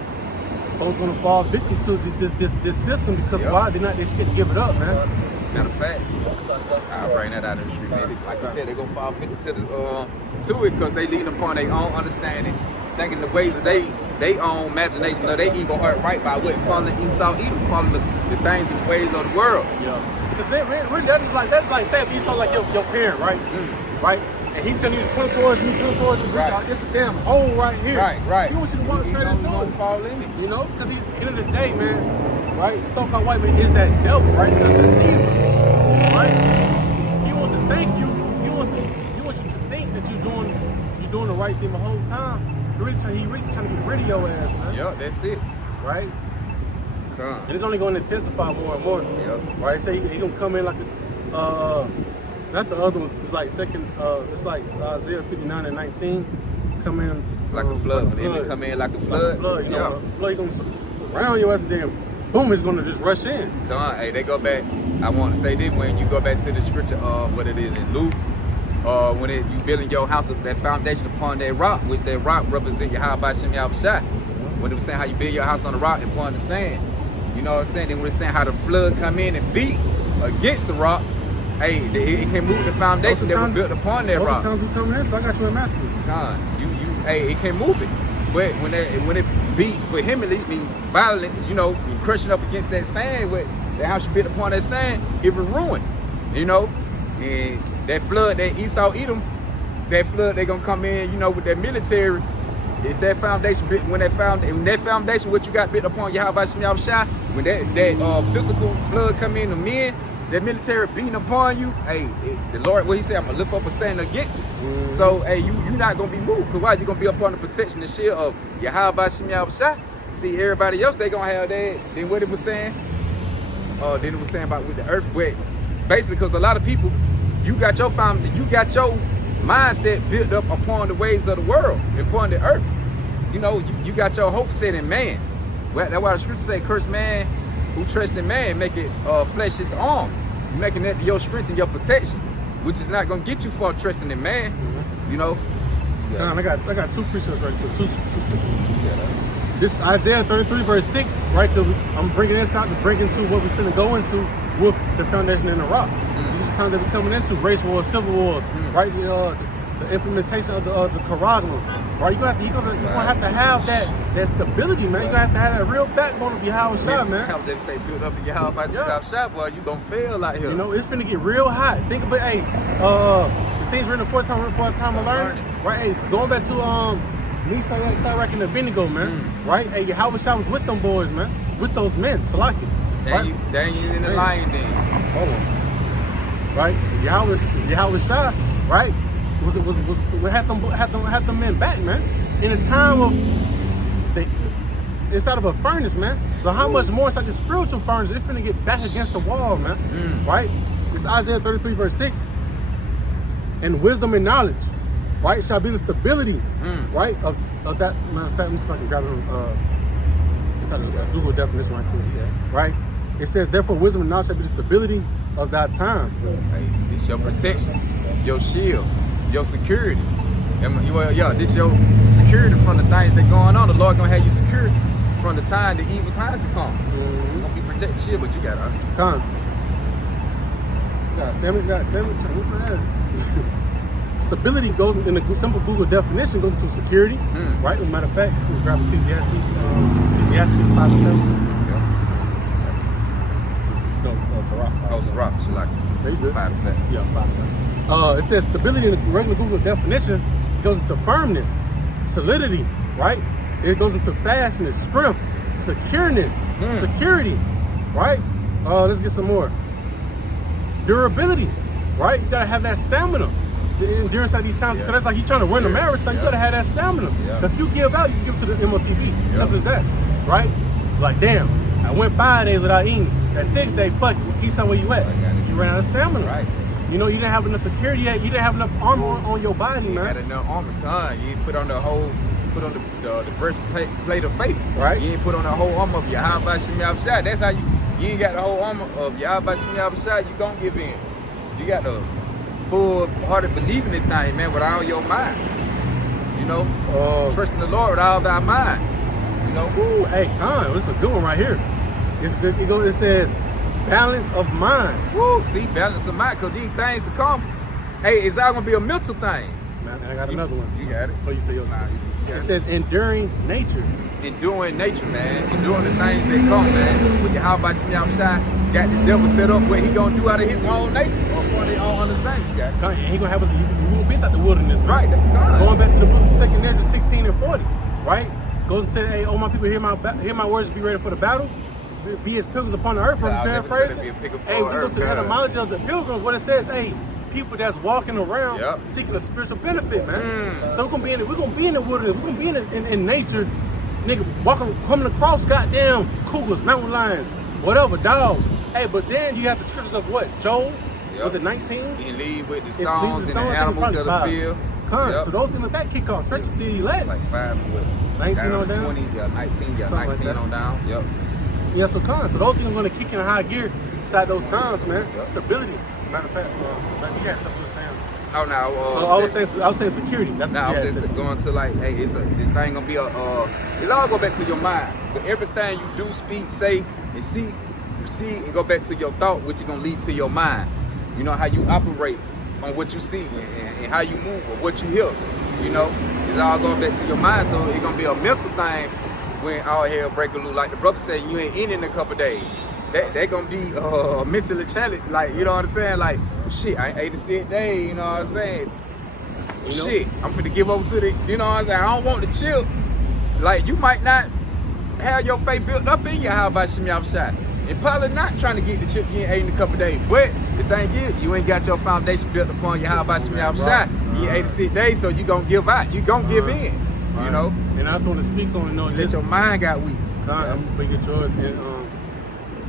folks gonna fall victim to this system because why? They're scared to give it up, man. Matter of fact, I'll bring that out in 3 minutes. Like you said, they're gonna fall victim to it because they lean upon their own understanding, thinking the ways of they own imagination of their evil heart right by what following Esau evil, following the things and ways of the world. Because really that's like say if Esau like your parent, right? Right? And he telling you to pull towards you, it's a damn hole right here. Right. He wants you to walk straight into it. Fall in it. You know? Because at the end of the day, man, right? So-called white man is that devil, right? The deceiver. Right? He wants to thank you. He wants you to think that you're doing the right thing the whole time. He really trying to get rid of your ass, man. That's it. Right? And it's only going to intensify more and more. Right? So he gonna come in like not the other ones. It's like it's like Isaiah 59 and 19. Come in like a flood. They come in like a flood. You know, the flood gonna surround your ass, and then boom, it's gonna just rush in. Hey, they go back. I want to say this when you go back to the scripture what it is in Luke. When you building your house, that foundation upon that rock, which that rock represent Yahweh Shemi Shai. When it was saying how you build your house on the rock and upon the sand. You know what I'm saying? Then when it's saying how the flood come in and beat against the rock, Hey, it can move the foundation that was built upon that rock. Most of the times we coming in, so I got you in Matthew. Hey, it can move it. But when it be vehemently, mean violent, you know, crushing up against that sand, with the house you built upon that sand, it was ruined. You know, and that flood, that Esau Edom, that flood, they gonna come in, you know, with that military. If that foundation, when that foundation, what you got built upon Yahweh Shem Yahushua, when that physical flood come in, the men, that military beating upon you, hey, the Lord, what he said, I'm gonna lift up a stand against it. Mm-hmm. So, hey, you're not gonna be moved, because why? You're gonna be upon the protection and shield of Yahweh Shem Yahushua. See, everybody else, they gonna have that. Then what it was saying, then it was saying about with the earth, but basically, because a lot of people, you got your mindset built up upon the ways of the world, upon the earth. You know, you got your hope set in man. Well, that's why the scripture say, curse man who trusts in man, make it flesh his arm. You're making that your strength and your protection, which is not gonna get you far trusting in man. Mm-hmm. You know. Yeah. I got two precepts right here. This Isaiah 33 verse 6, right? Cause I'm bringing this out to bring into what we're finna go into with the foundation in the rock. Mm-hmm. This is the time that we're coming into race wars, civil wars, mm-hmm. right? The implementation of the curriculum, right? You're gonna have to have that stability, man. You're gonna have to have that real backbone of Yahweh Shah, man. How they say build up in Yahweh Shah, boy, you gonna fail out here. You know, it's finna get real hot. Think about, hey, the things written for a time of learning, right? Hey, going back to Meshach, Shadrach, and Abednego, man, right? Hey, Yahweh Shah was with them boys, man, with those men, Salaki. Right? Daniel in the lion den. Hold on. Right? Yahweh Shah, right? Had them men back, man. In a time of inside of a furnace, man. So how much more inside the spiritual furnace? It's finna get back against the wall, man. Right? It's Isaiah 33 verse 6. And wisdom and knowledge, right, shall be the stability, right, of that. Matter of fact, let me see if I can grab it inside the Google definition right here. Right? It says, therefore, wisdom and knowledge shall be the stability of that time. Hey, it's your protection, your shield, your security. This your security from the things that going on. The Lord gonna have you secure from the time the evil times to come. You're gonna be protected, shield, but you got to. God damn it. Stability goes in the simple Google definition, goes into security, right? As a matter of fact, we grab Ecclesiastes 5:7. Sirach, Shalak. 5%. Yeah, 5%. It says stability in the regular Google definition goes into firmness, solidity, right? It goes into fastness, strength, secureness, security, right? Let's get some more. Durability, right? You gotta have that stamina. The endurance at these times, because that's like you trying to run a marathon, you gotta have that stamina. So if you give out, you can give to the MOTV. Simple as that, right? Like, damn, I went 5 days without eating. That 6th day, fuck you. Keep somewhere you at. You ran out of stamina. Right. You know, you didn't have enough security yet. You didn't have enough armor on your body, man. You had enough armor. You ain't put on the breastplate of faith. Right. You ain't put on the whole armor of Yahweh Shem Yahushua. That's how you ain't got the whole armor of Yahweh Shem Yahushua. You gon' give in. You got the full-hearted believing this thing, man, with all your mind. You know, trusting the Lord with all thy mind. You know. Ooh, hey, Con, this is a good one right here. It's good. It says balance of mind. Woo, see, balance of mind, because these things to come, hey, it's all gonna be a mental thing. Man, I got another one. You got it. Before you say yours. It says enduring nature. Enduring nature, man. Enduring the things that come, man. When Yahweh Shem Yahushua got the devil set up, what he gonna do out of his own nature, or for their own understanding. You got it. He gonna have us. We gonna be out the wilderness, man. Right. Going back to the book of 2 Ezra 16 and 40, right? Goes and says, hey, all my people, hear my words, be ready for the battle. Be as pilgrims upon the earth. From paraphrase. Hey, we go to the etymology of the pilgrims. What it says, hey, people that's walking around seeking a spiritual benefit, man. So we're gonna be in the wilderness. We're gonna be in nature, nigga. Coming across goddamn cougars, mountain lions, whatever, dogs. Hey, but then you have the scriptures of what? Joel. Was it 19? He lead with the stones and the animals of the field. So those things like that kick off, especially the elect. Like 5 with 19 on down. 20, 19 on down. Yep. Yeah, so those things are going to kick in high gear inside those times, man. Stability. Matter of fact, you got something to say. Oh no. I was saying security. That's I was just going to like, hey, this thing gonna be it's all go back to your mind. But everything you do, speak, say, and see, receive, and go back to your thought, which is gonna lead to your mind. You know, how you operate on what you see and how you move or what you hear. You know, it's all going back to your mind. So it's going to be a mental thing when all hell break loose. Like the brother said, you ain't in a couple days. They going to be mentally challenged. Like, you know what I'm saying? Like, shit, I ain't ate a sick day. You know what I'm saying? You know? Shit, I'm finna give over to the, you know what I'm saying? I don't want the chip. Like, you might not have your faith built up in you. How about Shimmy shot? And probably not trying to get the chip you ain't ate in a couple days. But the thing is, you ain't got your foundation built upon you. How about Shimmy shot? You ain't ate a sick day, so you gonna give out. You gonna give in. You know? And I just want to speak on, you know, that your mind got weak. I'm gonna get yours. And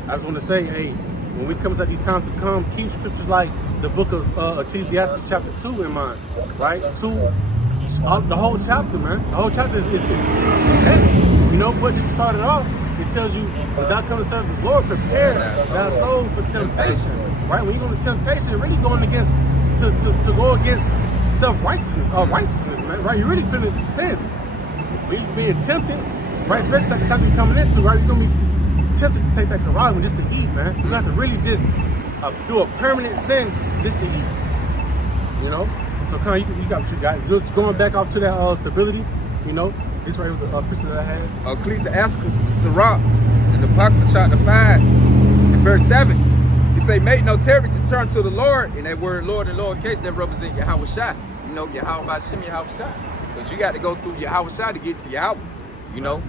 I just want to say, hey, when we come to these times to come, keep scriptures like the book of Ecclesiastes chapter 2 in mind, right? 2, the whole chapter, man. The whole chapter is heavy. You know, but just started off, it tells you, when thou comes to serve the Lord, prepare thy soul for temptation, right? When you go to temptation, you're really going against, to go against self-righteousness, righteousness, man, right? You're really gonna sin. When you're being tempted, right? Especially the time you're coming into, right? You're gonna be tempted to take that Quran just to eat, man. You have to really just do a permanent sin just to eat, you know? So kind of you got what you got. Just going back off to that stability, you know? This right with the picture that I had. Ecclesiastes Sirach in the Apocrypha chapter 5 and verse 7. It say, make no tarry to turn to the Lord. And that word Lord in lowercase, that represent Yahweh Shai. You know, Yahweh Hashem, Yahweh Shai. Because you got to go through Yahweh Shai to get to Yahweh. You know?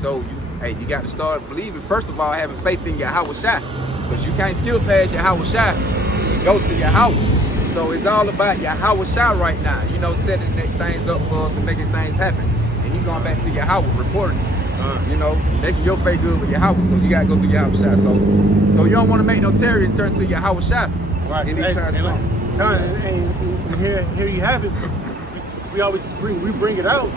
So you got to start believing, first of all, having faith in Yahweh Shai. Because you can't skill past Yahweh Shai and go to Yahweh. So it's all about Yahweh Shai right now. You know, setting things up for us and making things happen. And he going back to Yahweh, reporting. You know, making your faith good with Yahweh. So you got to go through Yahweh Shai. So you don't want to make no tarry and turn to Yahweh Shai. Right. And here you have it. We always bring it out.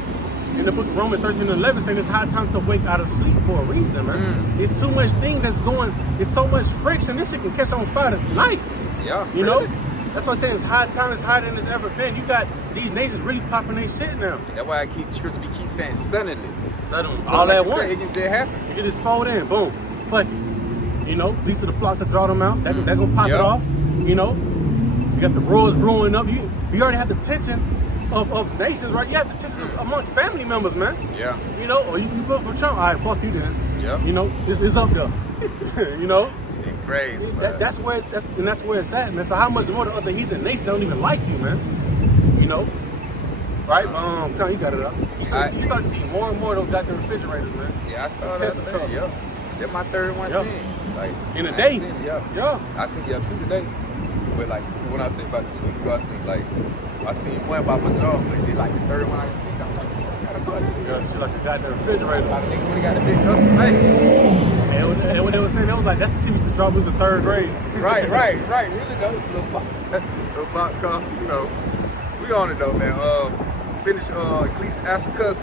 In the book of Romans 13:11, saying it's high time to wake out of sleep for a reason, man. It's too much thing that's going, it's so much friction, this shit can catch on fire tonight. Yeah. You know? That's why I'm saying it's high time, it's higher than it's ever been. You got these nations really popping their shit now. That's why I keep saying suddenly. All at once. It can just happen. You can just fold in, boom, fuck it. You know, these are the flocks that draw them out. They're gonna pop it off. You know? You got the roars brewing up. You already have the tension of nations, right? You have the tension amongst family members, man. Yeah. You know, or you vote for Trump, all right, fuck you then. Yeah. You know, it's up there. You know? Shit crazy. That's where it's at, man. So how much more the other heathen nations don't even like you, man? You know? Right? Come on, you got it up. You start to see more and more of those goddamn refrigerators, man. Yeah, I started that. Yeah. That's my third one seeing. Like in a day. Yeah. I seen two today. But like when I tell you about 2 weeks ago, I seen one by my job, but it's like the third one I seen. I'm like, what the fuck? You see like a goddamn refrigerator. A lot of niggas really got a big custom made. And what they were saying, they was like, that's the cheapest to drop was the 3rd grade. Right. Really though. Little box car, you know. We on it though, man. Finish Ecclesiastes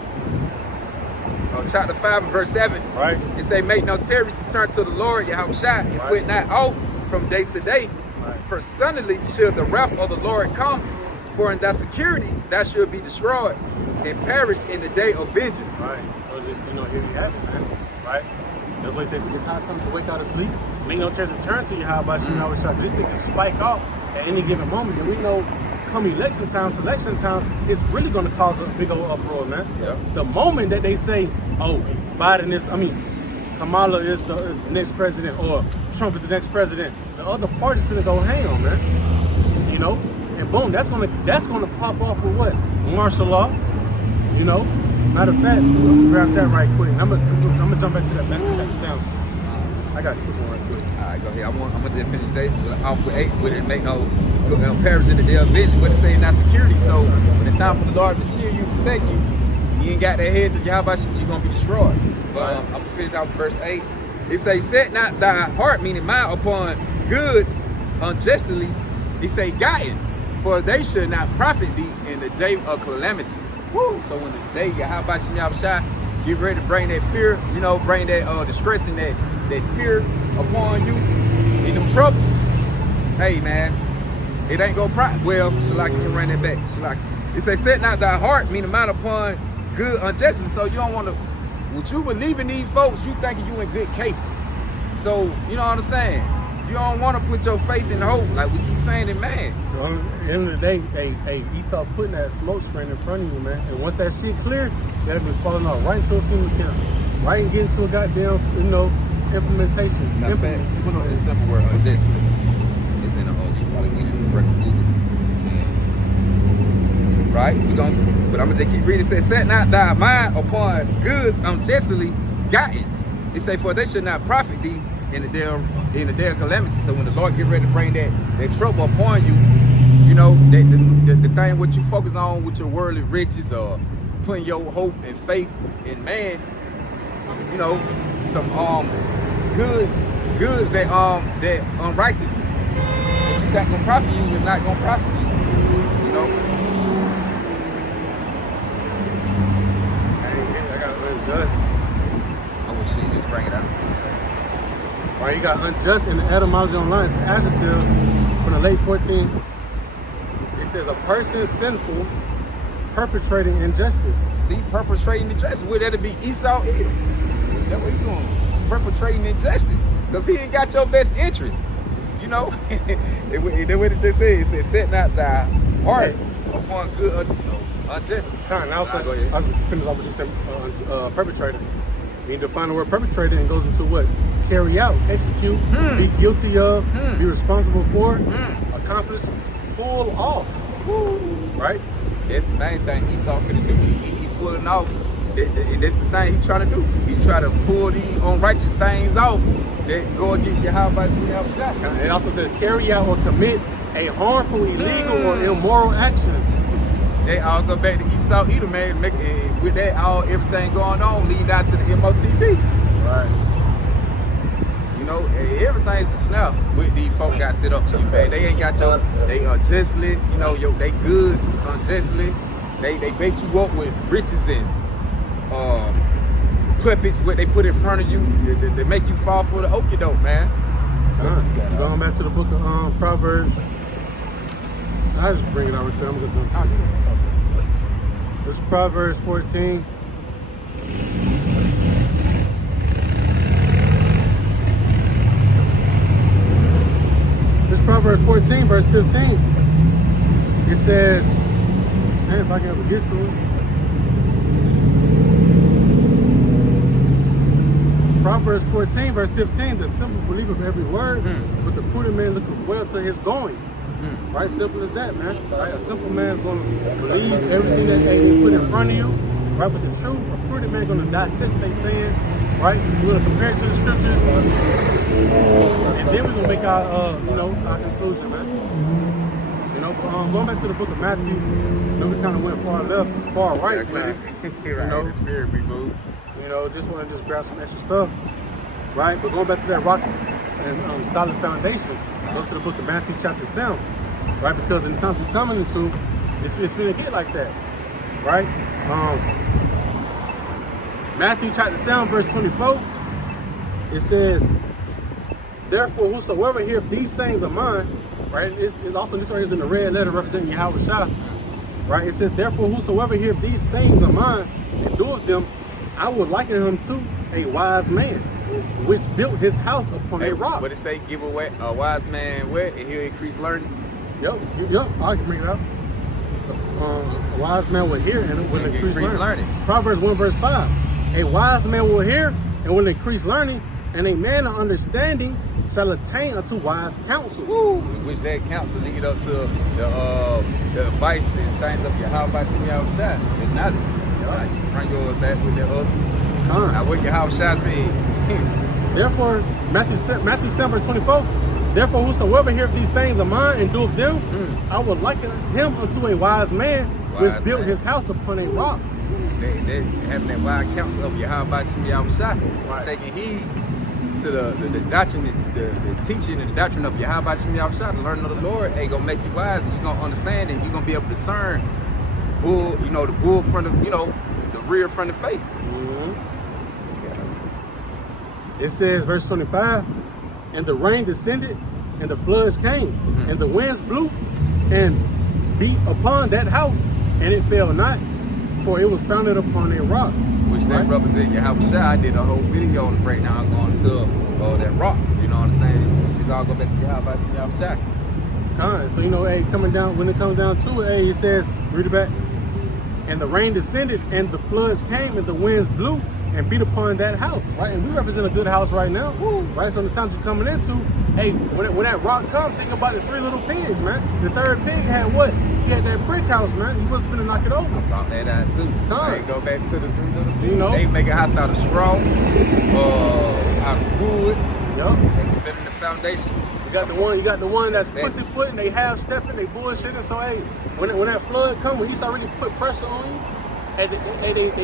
chapter 5 and verse 7. Right. It say, make no tarry to turn to the Lord, Yahweh Shai, and quit not off from day to day. Right. For suddenly should the wrath of the Lord come, for in that security that should be destroyed and perish in the day of vengeance. Right. So just, you know, here you have it, man. Right. That's why he says it's high time to wake out of sleep. Make no chance to turn to Yahweh Shai. This thing can spike off at any given moment, and we know come election time, it's really going to cause a big old uproar, man. Yeah. The moment that they say, oh, Kamala is the next president, or Trump is the next president, the other party's gonna go ham, man. You know, and boom, that's gonna pop off with what? Martial law. You know. Matter of fact, let me grab that right quick. I'm gonna jump back to that sound. I got a quick one right quick. All right, go ahead. I'm gonna just finish day off with 8, with it make no perish in the day of vision, but it say not security. So when it's time for the Lord to shield you, protect you, you ain't got that head to Yahweh, you're gonna be destroyed. But I'm gonna finish out with verse 8. It say, set not thy heart, meaning mind, upon goods unjustly. It say, guiding, for they should not profit thee in the day of calamity. Woo! So when the day Yahweh Shai get ready to bring that fear, you know, bring that distress and that fear upon you in them troubles, hey man, it ain't gonna profit. Well, Shalak, you run that back. Shalak. It say, set not thy heart, meaning mind, upon good unjustly. So you don't want to, what you believe in these folks, you thinking you in good case. So, you know what I'm saying? you don't want to put your faith and hope, like we keep saying it, man. At the end of the day, hey, you talk putting that smoke screen in front of you, man. And once that shit clear, that'll be falling off right into a FEMA camp. Right and get into a goddamn, implementation. Matter of fact, put on this simple word, unjustly. It's in the OG. We need to record Google. Right? But I'm gonna just keep reading. It says, set not thy mind upon goods unjustly gotten. It say, for they should not profit thee in the day of calamity. So when the Lord get ready to bring that trouble upon you, the thing what you focus on with your worldly riches or putting your hope and faith in man, some goods that unrighteous that you think gonna profit you is not gonna profit you. Unjust. Oh shit, just bring it up. Right, you got unjust in the etymology online. It's an adjective from the late 14. It says a person sinful perpetrating injustice. See, perpetrating injustice. Would that be Esau? That's what he's doing. Perpetrating injustice. Because he ain't got your best interest. The way it just says, it says, set not thy heart upon good unjust. And also, I'll finish off with you saying perpetrator. You need to find the word perpetrator and goes into what? Carry out, execute, be guilty of, be responsible for, accomplish, pull off. Woo. Right? That's the main thing Esau finna do. He's pulling off. That's the thing he's trying to do. He's trying to pull these unrighteous things off that go against your how about you have a shot. It also says carry out or commit a harmful, illegal, or immoral actions. They all go back to Esau Edom, man. With that, everything going on, leading down to the MOTV. Right. Everything's a snap with these folk got set up for you, man. They ain't got they unjustly, they goods unjustly. They bait you up with riches and puppets, what they put in front of you. They make you fall for the okie doke, man. Going back to the book of Proverbs. I just bring it out right there. I'm gonna do it. This is Proverbs 14. This is Proverbs 14, verse 15. It says, man, if I can ever get to it. Proverbs 14, verse 15, the simple believeth every word, but the prudent man looketh well to his going. Right? Simple as that, man. Right? A simple man is going to believe everything that they put in front of you. Right? But the truth, a prudent man is going to dissect what they're saying. Right? We're going to compare it to the scriptures. And then we're going to make our conclusion, man. Going back to the book of Matthew, we kind of went far left, far right with it. The spirit we moved. Just want to grab some extra stuff. Right? But going back to that rock and solid foundation, go to the book of Matthew chapter 7, right? Because in the times we're coming into, it's gonna get like that, right? Matthew chapter 7, verse 24, it says, therefore, whosoever heareth these sayings of mine, right? It's also, this right here is in the red letter representing Yahweh Shah, right? It says, therefore, whosoever heareth these sayings of mine and doeth them, I will liken him to a wise man, which built his house upon a rock. What it say? Give away a wise man what? And he'll increase learning. Yep. I can bring it up. A wise man will hear and will increase learning. Proverbs 1 verse 5. A wise man will hear and will increase learning, and a man of understanding shall attain unto wise counsels. Woo! Which that counsel lead up to the advice and things of your how about you outside. It's not. You bring yours back with that other. Now what your house shall say. Therefore, Matthew 7 verse 24. Therefore, whosoever heareth these things of mine and doeth them, I will liken him unto a wise man, which built his house upon a rock. They having that wise counsel of Yahweh Shah, taking heed to the doctrine, the teaching and the doctrine of Yahweh Shah, the learning of the Lord, ain't gonna make you wise, and you're gonna understand, and you're gonna be able to discern bull, the bull front of, the rear front of faith. It says, verse 25, and the rain descended, and the floods came, and the winds blew, and beat upon that house, and it fell not, for it was founded upon a rock. Which They represent Yahweh Shai. I did a whole video on the breakdown going to that rock. You know what I'm saying? It's all go back to Yahweh Shai. So, you know, hey, when it comes down to it, hey, it says, read it back. And the rain descended, and the floods came, and the winds blew, and beat upon that house, right? And we represent a good house right now, right? So the times you're coming into, hey, when that rock comes, think about the 3 little pigs, man. The third pig had what? He had that brick house, man. He wasn't gonna knock it over. I brought that out too. They go back to the 3 little pigs. You know, they make a house out of straw, out of wood. Yup. They building the foundation. You got the one that's pussyfooting, they half stepping, they bullshitting. So hey, when that flood comes, when he's already put pressure on you, hey, they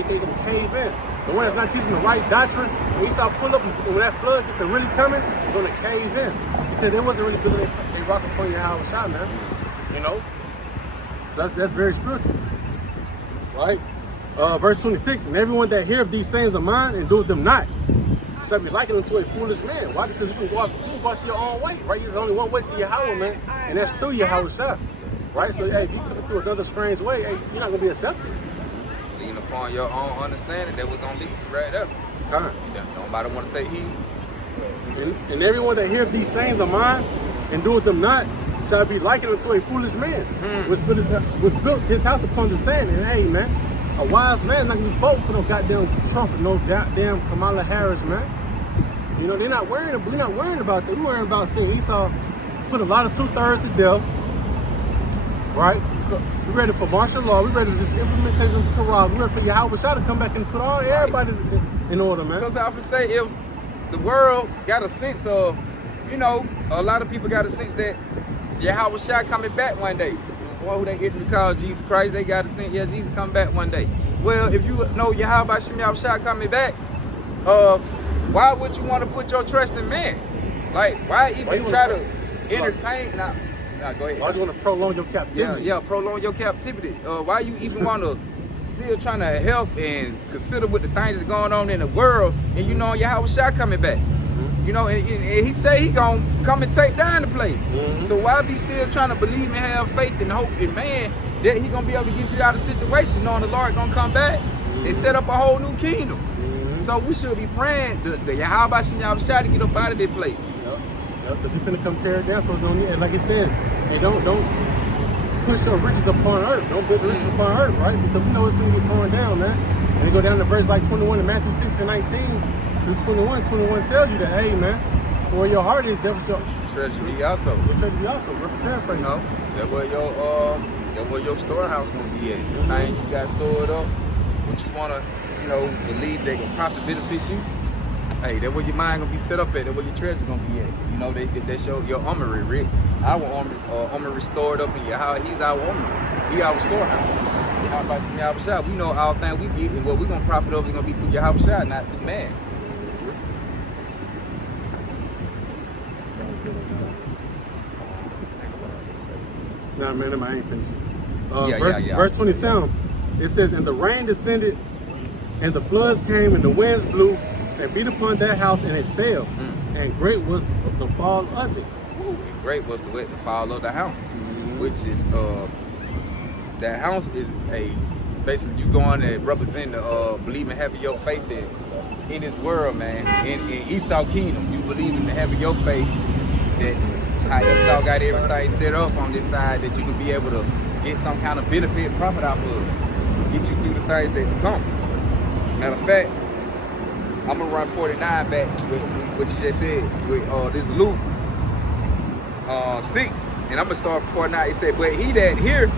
gonna cave in. The one that's not teaching the right doctrine, when Esau pull up, and when that flood gets to really coming, they're gonna cave in because they wasn't really building they rock upon your house shot, man. You know, so that's very spiritual, right? Verse 26, and everyone that heareth these sayings of mine and doeth them not shall be likened unto a foolish man. Why? Because you can go out your own way, right? There's only one way to Yahweh, man, and that's through Yahweh Shai, right? So hey, if you come through another strange way, hey, you're not gonna be accepted. Lean upon your own understanding, that was gonna lead you right there. Nobody want to take heed. And everyone that heareth these sayings of mine and doeth them not shall be likened unto a foolish man, which built his house upon the sand. And hey, man, a wise man not gonna be voting for no goddamn Trump and no goddamn Kamala Harris, man. You know, we're not worrying about that. We're worrying about seeing Esau put a lot of 2/3 to death, right? We're ready for martial law. We're ready for this implementation of the Quran. We're ready for Yahweh Shai to come back and put everybody in order, man. Because I would say if the world got a sense of, you know, a lot of people got a sense that Yahweh Shai coming back one day. Who they get to call Jesus Christ, they got a sense, yeah, Jesus coming back one day. Well, if you know Yahweh Shai coming back, why would you want to put your trust in man? Like, why even try to entertain? Go ahead. Why do you want to prolong your captivity? Yeah, prolong your captivity. Why you even want to still trying to help and consider what the things that's going on in the world, and you know Yahweh Shai coming back? You know, and he say he gonna come and take down the place. So why be still trying to believe and have faith and hope in man that he gonna be able to get you out of the situation, knowing the Lord gonna come back and set up a whole new kingdom? So we should be praying the Yahweh Shai to get up out of this place. Because he's finna come tear it down, so it's no need. And like I said, hey, don't push your riches upon earth. Don't build riches upon earth, right? Because we know it's gonna get torn down, man. And they go down to verse like 21 in Matthew 6 and 19 through 21. 21 tells you that, hey, man, where your heart is, that's your treasure be also. Your treasure be also. We're prepared for you. No, that's where your storehouse gonna be at. The things you got stored up, what you wanna, you know, believe they can profit benefit you. Hey, that's where your mind gonna be set up at. That's where your treasure gonna be at. You know, they show your armory rich. Our armory stored up in Yahweh. He's our armory. He our storehouse. Yahweh Shai. We know all things we get and what we're gonna profit over is gonna be through Yahweh Shai, not through man. Nah, man, I ain't finished. Verse 27, it says, and the rain descended, and the floods came, and the winds blew, and beat upon that house, and it fell. And great was the fall of it. Great was the fall of the house, which is that house is basically you going to represent the believing, having your faith in this world, man. In Esau kingdom, you believe in having your faith that how Esau got everything set up on this side that you can be able to get some kind of benefit, profit out of, get you through the things that come. Matter of fact, I'm gonna run 49 back with what you just said with this Luke 6, and I'm gonna start from 49. It said, but he that hear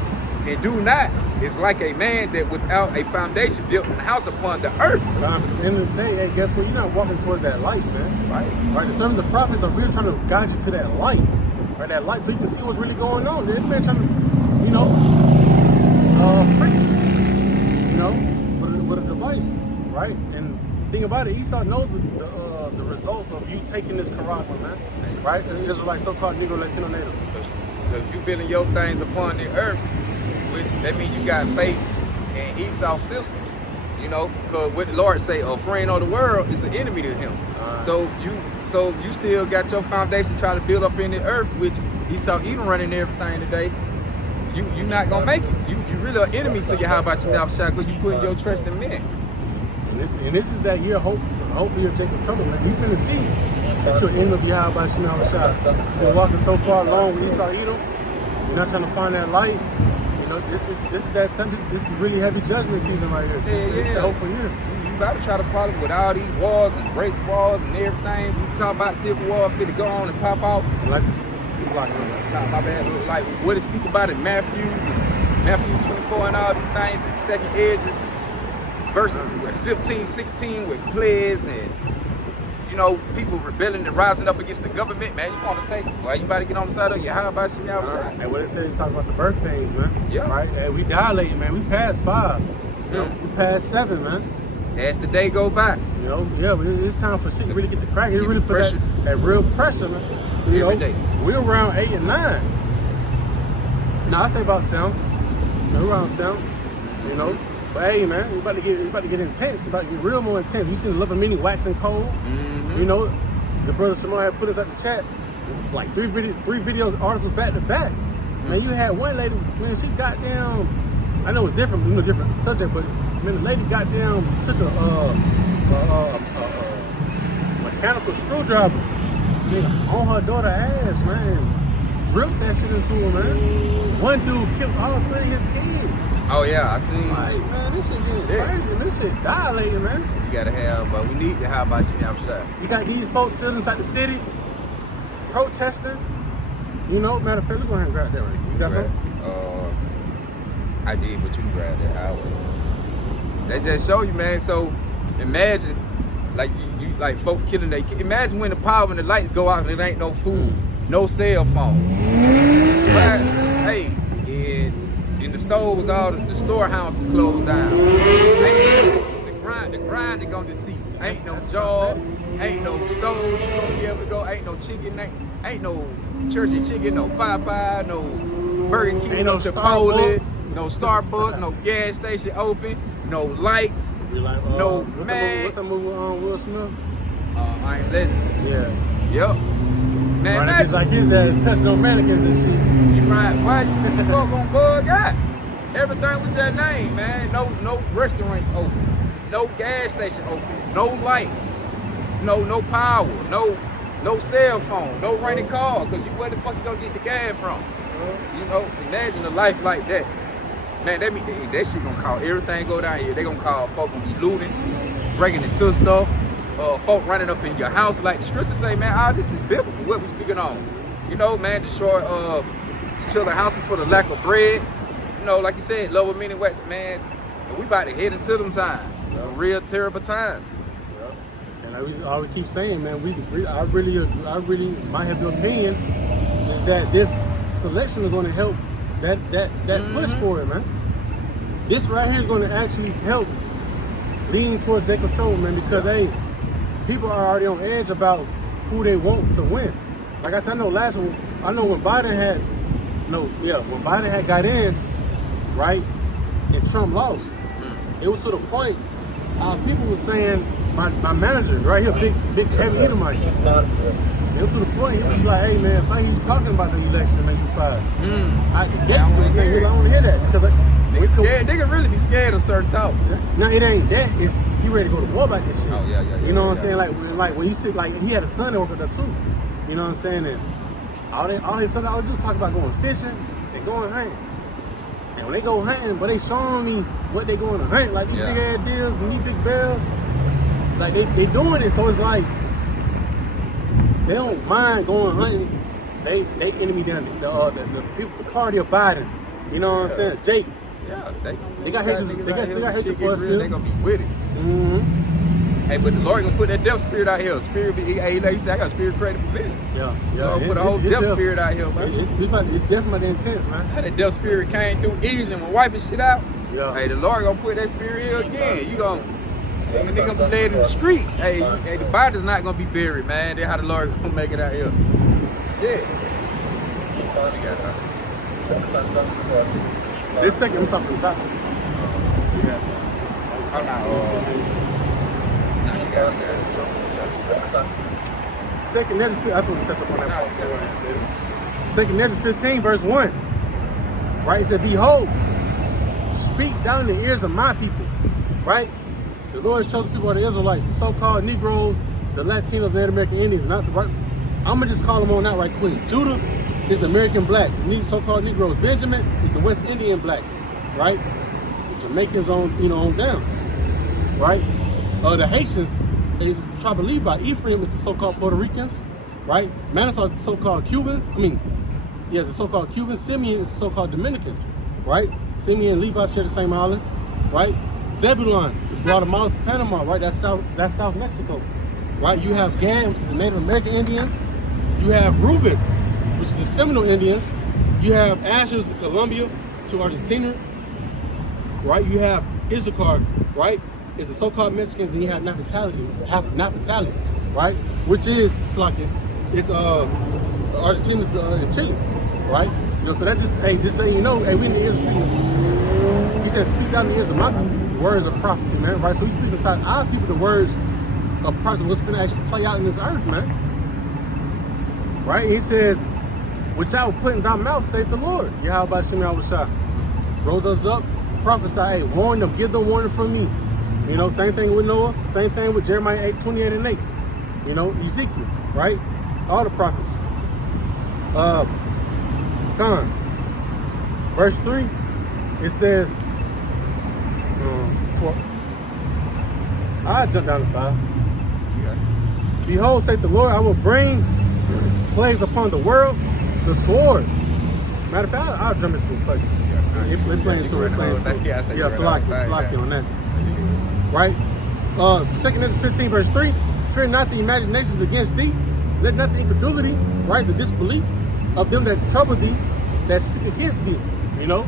and do not is like a man that without a foundation built a house upon the earth. But at the end of the day, hey, guess what? You're not walking towards that light, man. Right? The sermons of the prophets are really trying to guide you to that light. Right? That light, so you can see what's really going on. This man trying to, you know, trick you, know, with a device, right? And the thing about it, Esau knows the results of you taking this Quran, man. Right? And Israelite, so-called Negro, Latino, Native. Because you building your things upon the earth, which that means you got faith in Esau's system. You know, because what the Lord say, a friend of the world is an enemy to him. So you still got your foundation trying to build up in the earth, which Esau even running everything today. You're not gonna make it. You really an enemy to Yahweh Shai because you putting your trust in men. this is that year, hopefully you're taking trouble, man. You finna see that you're in the behind by Shemel Shah. You're walking so far along with Esau Edom. You're not trying to find that light. You know, this is that time. This is really heavy judgment season right here. This is the hopeful year. You gotta try to follow with all these wars and race wars and everything. We talk about civil war, fit to go on and pop out. Like it's like, nah, my bad. Like what it speak about in Matthew 24 and all these things, and second edges, verses with 15, 16 with plagues and people rebelling and rising up against the government, man. You want to take, well, you about to get on the side of your how about you now? And what it says, talks about the birth pains, man. Yeah. Right? And we dilating, man. We passed 5. Yeah. We passed 7, man. As the day go by. It's time for shit to really get the crack. It really put that real pressure, man. Every day. We're around 8 and 9. No, I say about 7. We're around 7. You know. But hey, man, we about to get intense. We about to get real more intense. We seen the love of many waxing cold. Mm-hmm. You know, the brother Simone had put us at the chat, like three video articles back to back. Mm-hmm. Man, you had one lady, man, she got down. I know it's different, different subject, but man, the lady got down, took a mechanical screwdriver, man, on her daughter's ass, man, dripped that shit into her, man. One dude killed all 3 of his kids. Oh yeah, I seen. Like, man, this shit getting crazy. This shit dilating, man. You gotta have, but we need to have about Shemel Shah. You got these folks still inside the city protesting. You know, matter of fact, let's go ahead and grab that right. You got something? I did, but you can grab that highway. They just show you, man. So imagine, like you like folk killing their kids. Imagine when the power and the lights go out and there ain't no food, no cell phone. But, hey, and the stores, the storehouses closed down. The grind is gonna cease. Ain't no job, ain't no stores you gonna be able to go, ain't no chicken, ain't no churchy chicken, no Popeye, no Burger King, ain't no Chipotle, Starbucks. no Starbucks, no gas station open, no lights, Like, no man. What's that movie with Will Smith? I Am Legend. Yeah. Yep. Man, it's like his that touching on mannequins and shit. You right? Why you the fuck on bug out? Everything was that name, man. No restaurants open, no gas station open, no lights, no power, no cell phone, no renting car, cause where the fuck you gonna get the gas from? You know, imagine a life like that. Man, that shit gonna call everything go down here. They gonna call folk gonna be looting, breaking into stuff, folk running up in your house. Like the scriptures say, man, this is biblical, what we speaking on. You know, man, destroy each other's houses for the lack of bread. You know, like you said, love with many wets, man. And we about to head into them times. It's a real terrible time. And I would keep saying, man, I really might have the opinion is that this selection is going to help that push for it, man. This right here is going to actually help lean towards take control, man, because hey, people are already on edge about who they want to win. Like I said, I know when Biden had got in, right, and Trump lost, it was to the point people were saying my manager right here, big heavy Edomite. It was to the point he was like, hey man, if I hear you talking about the election, make you fired. I can get you saying, I want to hear that because nigga really be scared of certain topics. Now it ain't that. It's he ready to go to war about this shit. Oh yeah. You know what I'm saying? Like when you see, like he had a son over there too. You know what I'm saying? And all his son all they do talk about going fishing and going hunting. And when they go hunting, but they showing me what they going to hunt, like these big ass deals and these big bells. Like they doing it, so it's like they don't mind going hunting. They enemy down the people, the party of Biden. You know what I'm saying? Jake. Yeah, they got hatred. They still got hatred for us still. They gonna be with it. Hey, but the Lord gonna put that death spirit out here. Spirit, he said, I got a spirit created for vision. Yeah. Put a whole death spirit out here, man. It's definitely intense, man. How that death spirit came through Egypt and wiping shit out. Yeah. Hey, the Lord gonna put that spirit here again. You gonna be laid in the street. Hey, the body's not gonna be buried, man. That's how the Lord gonna make it out here. Shit. This second is something top. Second Netters, that's what we touched up on that. Second Netters 15, verse 1. Right? It said, behold, speak down in the ears of my people. Right? The Lord's chosen people are the Israelites, the so-called Negroes, the Latinos, Native American Indians. Not the right. I'm gonna just call them on that right quick. Judah is the American blacks, the so-called Negroes. Benjamin is the West Indian blacks, right? The Jamaicans on down, right? The Haitians is the tribe of Levi. Ephraim is the so-called Puerto Ricans, right? Manasseh is the so-called Cubans. The so-called Cubans. Simeon is the so-called Dominicans, right? Simeon and Levi share the same island, right? Zebulon is Guatemala to Panama, right? That's South Mexico, right? You have Gad, which is the Native American Indians. You have Reuben, which is the Seminole Indians. You have Asher, the Colombia to Argentina, right? You have Issachar, right? Is the so-called Mexicans, and you have Naphtali, right? Which is Slakia, it's Argentina and Chile, right? So that just letting you know, we in the ears speaking. He said, speak down in the ears of my words of prophecy, man, right? So we speak inside our people the words of prophecy, what's going to actually play out in this earth, man, right? He says, which I will put in thy mouth, saith the Lord. Yahweh Shem Yahushua. Rose us up, prophesy, hey, warn them, give them warning from me. Same thing with Noah, same thing with Jeremiah 8:28 and 8. Ezekiel, right? All the prophets. Verse 3, it says, I jump down to 5. Yeah. Behold, saith the Lord, I will bring plagues upon the world, the sword. Matter of fact, I'll jump into it first. We're playing to it. Yeah, Salaki on that. Right? 2 Corinthians 15, verse 3. Fear not the imaginations against thee. Let not the incredulity, right, the disbelief of them that trouble thee, that speak against thee. We're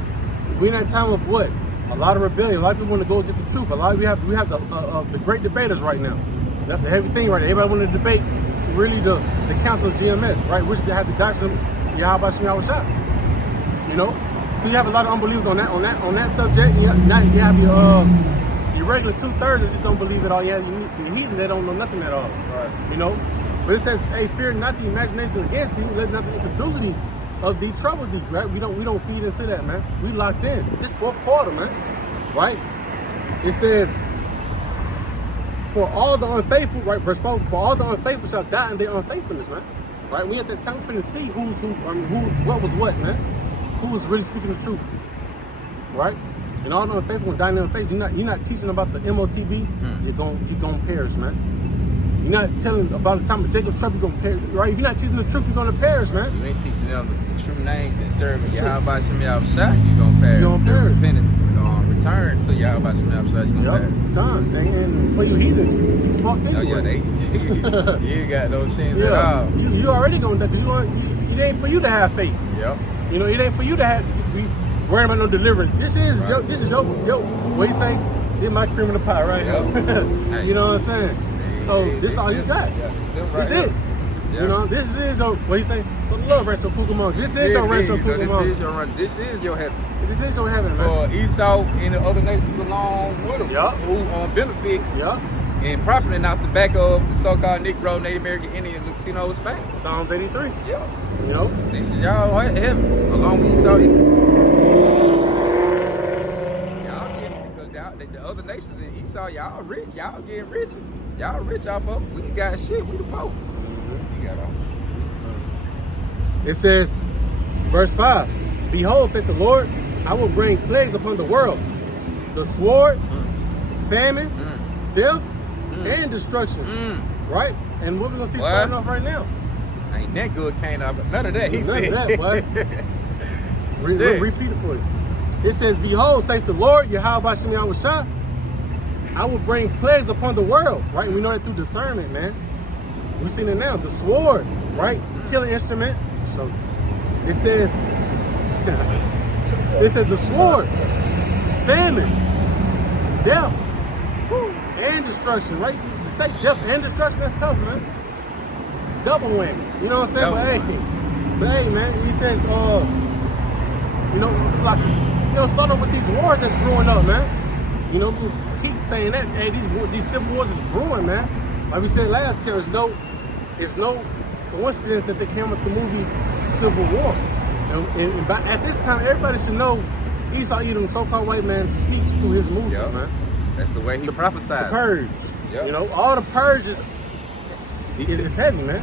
in that time of what? A lot of rebellion. A lot of people want to go against the truth. A lot of we have the great debaters right now. That's a heavy thing right there. Everybody want to debate really the council of GMS, right? Which they have the doctrine of Yahweh Shem Yahushua. So you have a lot of unbelievers on that subject. You have your regular 2/3 that just don't believe at all. You have your heathen, they don't know nothing at all. Right. But it says, hey, fear not the imagination against thee, let not the incredulity of thee trouble thee, right? We don't feed into that, man. We locked in. It's fourth quarter, man. Right? It says, for all the unfaithful, right, verse 4, for all the unfaithful shall die in their unfaithfulness, man. Right? We at that time finna see what was what, man. Who was really speaking the truth. Right? And all the unfaithful and dying in unfaith, you're not teaching about the MOTB, you're gonna perish, man. You're not telling about the time of Jacob's trouble, you're gonna perish, right? If you're not teaching the truth, you're gonna perish, man. You ain't teaching them the true name and serving Yahweh Shem Yahushua, you're gonna perish. You're gonna perish. Return to Yahweh Shem Yahushua, you're gonna perish. Done. And for you heathens, you fucked anyway. Oh yeah, you ain't got no shins at all. You already gonna die, because it ain't for you to have faith. Yep. It ain't for you to be worrying about no deliverance. This is your what you say? This my cream in the pie, right? Yep. You know what I'm saying? So this is all you got. This it. This is your, what you say? For the Lord, Rancho Cucamonga. This is your Rancho Cucamonga. This is your heaven. This is your heaven, man. For Esau and the other nations along with them, who benefit and profiting out the back of the so-called Negro, Native American Indian, Latino, Hispanic. Psalms 83. Yeah. This is y'all heaven, along with Esau. The other nations in Esau, y'all rich, y'all getting rich. Y'all rich off of, we got shit, we the poor. You got all. It says, verse 5, behold, saith the Lord, I will bring plagues upon the world, the sword, famine, death, and destruction. Right? And what we're gonna see starting off right now. Ain't that good came out, but none of that, he said. None of that, boy. Repeat it for you. It says, behold, saith the Lord, Yahweh Shem Yahushua, I will bring plagues upon the world, right? And we know that through discernment, man. We've seen it now. The sword, right? Killing instrument. So it says, the sword, famine, death, and destruction, right? To say death and destruction, that's tough, man. Double whammy. You know what I'm saying? But hey, man, he says, it's like, start with these wars that's brewing up, man. Keep saying that, hey, these civil wars is brewing, man. Like we said last year, it's no coincidence that they came with the movie Civil War. And at this time, everybody should know Esau Edom, so-called white man, speaks through his movies, man. That's the way he prophesied. The purge. Yep. You know, all the purges is heavy, man.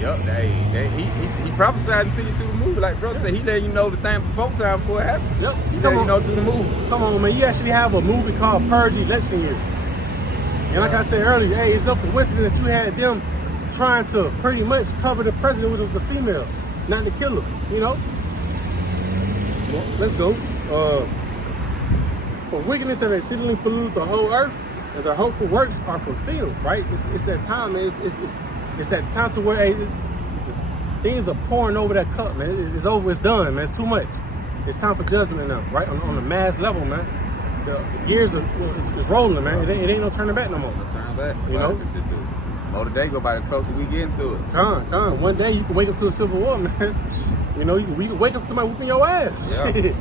Yup, he prophesied to you through the movie. Like bro said, he let you know the thing before time before it happened. Yep. He let you know through the movie. Come on, man. You actually have a movie called Purge Election Year. And like I said earlier, hey, it's no coincidence that you had them trying to pretty much cover the president, which was a female, not the killer, you know? Well, let's go. For wickedness have exceedingly polluted the whole earth, and their hopeful works are fulfilled, right? It's that time, man. It's that time to where, hey, things are pouring over that cup, man. It's over, it's done, man. It's too much. It's time for judgment now, right? On the mass level, man. The gears are, it's rolling, man. It ain't no turning back no more. No turning back. You know? The more the day go by, the closer we get into it. Come on. One day you can wake up to a civil war, man. You know, we can wake up to somebody whooping your ass. Yeah.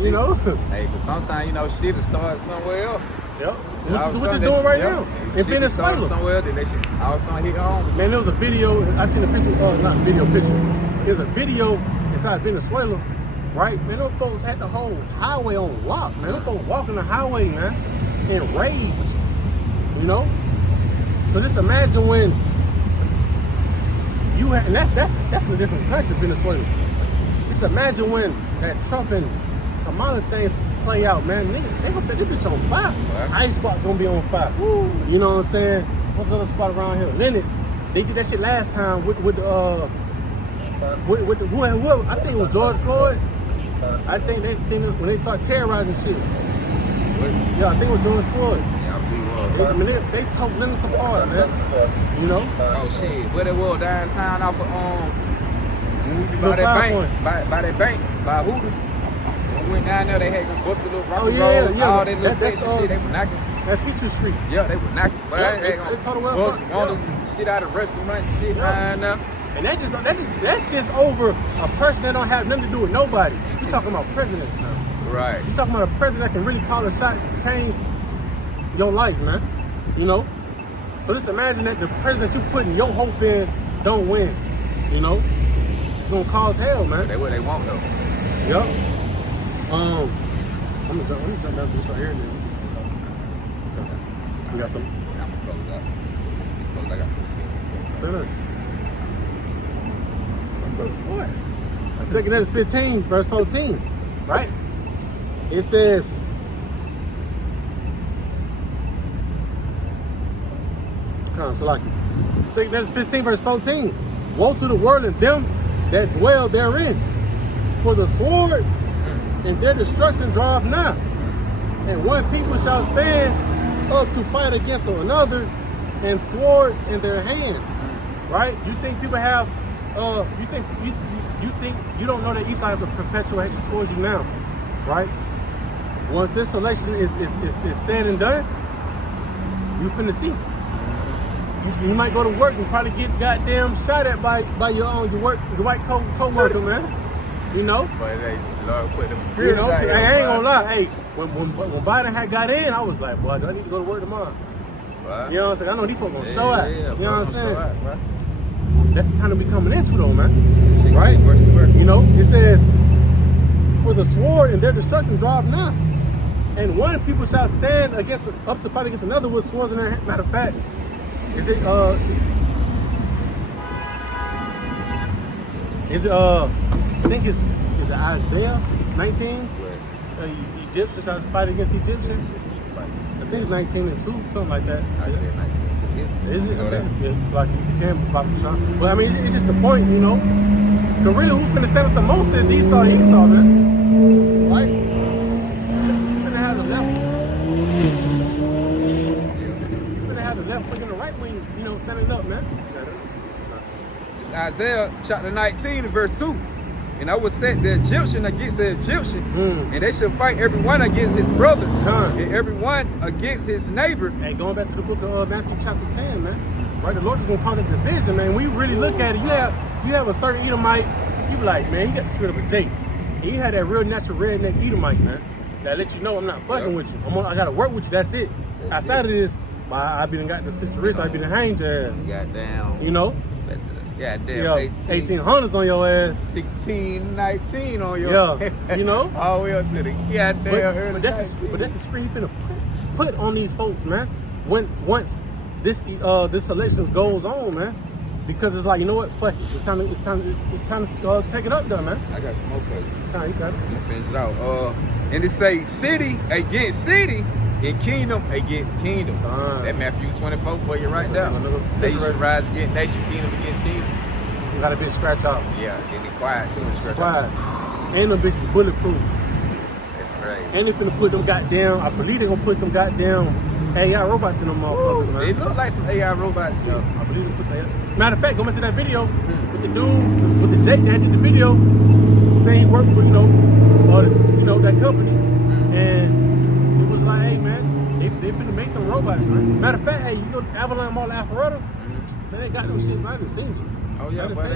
You know? Hey, but sometimes, you know, shit will start somewhere else. Yep. What you doing right now? In Venezuela. Somewhere else, then they should all of a sudden hit home. Man, there was a video, I seen a picture, not a video, picture. There's a video inside Venezuela, right? Man, those folks had the whole highway on lock, man. Those folks walking the highway, man, enraged, you know? So just imagine when you had, and that's in a different country, Venezuela. Just imagine when that Trump and Kamala things play out, man. They gonna set this bitch on fire. Right. Icebox gonna be on fire. Woo. You know what I'm saying? What's the other spot around here? Lennox. They did that shit last time with whoever. I think it was George Floyd. I think when they started terrorizing shit. Yeah, I think it was George Floyd. They took Lennox apart, man. You know? Oh shit, where they were downtown off of by that bank, by Hooters. When we went down there, they had them busted little rock and roll, all that little section shit. They were knocking. That Peachtree Street. Yeah, they were knocking. But it's total well bust windows and shit out of restaurants and shit behind them. And that's just over a person that don't have nothing to do with nobody. You talking about presidents now. Right. You talking about a president that can really call a shot to change your life, man. You know? So just imagine that the president you putting your hope in don't win. You know? It's gonna cause hell, man. They what they want though. Yep. I'm gonna jump down to this right here, man. We got some. I'm gonna close out. Close, I got to Say that. 2 Corinthians 15, verse 14, right? It says, so like 2 Corinthians 15, verse 14. Woe to the world and them that dwell therein, for the sword and their destruction draweth nigh. And one people shall stand up to fight against another, and swords in their hands. Right? You think people have? You think you don't know that Esau has a perpetual hatred towards you now, right? Once this election is said and done, you finna see. You might go to work and probably get goddamn shot at by your white co-worker, man. You know? But they Lord put them spirits out here, I ain't gonna lie. Hey, when Biden had got in, I was like, boy, do I need to go to work tomorrow? Right. You know what I'm saying? I know these folks gonna show out. You know what I'm saying? Right. That's the time to be coming into though, man. Right? Work. You know, it says, for the sword and their destruction draweth nigh. And one people shall stand up to fight against another with swords in their hand. Matter of fact, I think it's Isaiah 19? Egyptians shall fight against Egyptians. I think it's 19 and 2, something like that. Is it? Okay. Yeah, it's like you can pop the shot. But I mean, it's just the point, you know. The really who's finna stand up the most is Esau, man. Right? You finna have the left. You finna have the left wing and the right wing, you know, standing up, man. It's Isaiah chapter 19 and verse 2. And I will set the Egyptian against the Egyptian, and they shall fight everyone against his brother, and everyone against his neighbor. Hey, going back to the book of Matthew chapter 10, man. Right, the Lord is gonna call it division, man. When you really look at it, you have a certain Edomite, you be like, man, he got the spirit of a Jake. And you had that real natural redneck Edomite, man. That let you know I'm not fucking with you. I gotta work with you. That's it. Outside of this, I been got the sister rich. I been hanged. Goddamn. You know. Yeah, damn. Yeah, 1800s on your ass. 16, 19 on your Yeah, you know? all the way up to the goddamn But that's the spirit he finna put on these folks, man. Once this election goes on, man. Because it's like, you know what? Fuck it. It's time to take it up there, man. I got some more places. Nah, you got it. I'm gonna finish it out. And it say city against city and kingdom against kingdom. That Matthew 24 for you right there. Nation rise against nation, kingdom against kingdom. You got a bit scratch out. Yeah, and it quiet too and scratch Quiet. out. And them bitches bulletproof. That's crazy. And they finna put them goddamn, I believe they gonna put them goddamn AI robots in them motherfuckers, man. They look like some AI robots. Yeah, I believe they put that. Matter of fact, go back to that video with the dude, with the Jake that did the video, saying he worked for, that company. And it was like, hey, man, they finna make them robots, man. Matter of fact, hey, you go to Avalon Mall Alpharetta, man, they got them shit, I done seen it. Oh, yeah, but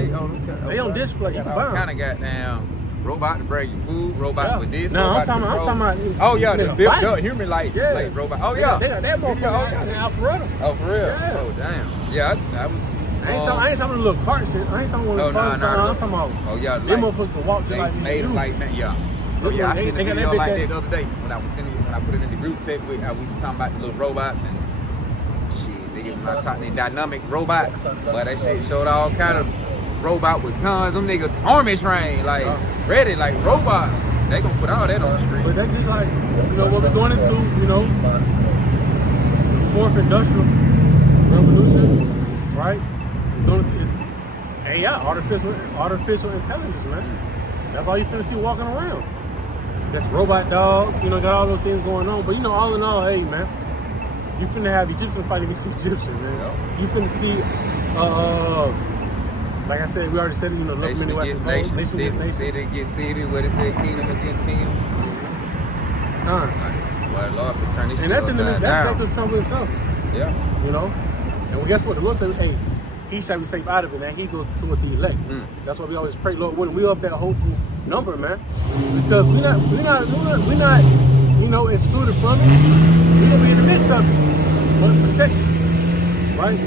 they on display, you can buy them. Kind of goddamn robot to bring you food, robot for this. No, I'm talking about. Oh yeah, the built up human like robot. Oh yeah, they got that motherfucker in Alpharetta. Oh for real? Yeah. Oh damn. Yeah, I ain't talking about the little carts. I ain't talking about I'm talking about. Oh yeah, them motherfuckers can walk they like made them like that. Yeah. Oh yeah, I seen a video like that the other day when I put it in the group text with we were talking about the little robots and shit. They give them they dynamic robots, but that shit showed all kind of robot with guns. Them niggas army trained, like ready, like robot. They gonna put all that on the street. But they just like, what we're going into, the fourth industrial revolution, right? We're going into AI, artificial intelligence, man. That's all you finna see walking around. That's robot dogs, got all those things going on. But all in all, hey man, you finna have Egyptian fighting against Egyptian, man. You finna see like I said, we already said it, nation against nation, city against city, what it said, kingdom against kingdom. Well, Lord, we turn this shit that's down. That's Trump himself. Yeah. And well, guess what? The Lord said, hey, he shall be safe out of it, and he goes toward the elect. That's why we always pray, Lord, we up that hopeful number, man. Because we're not excluded from it. We're gonna be in the midst of it. But protected. Right?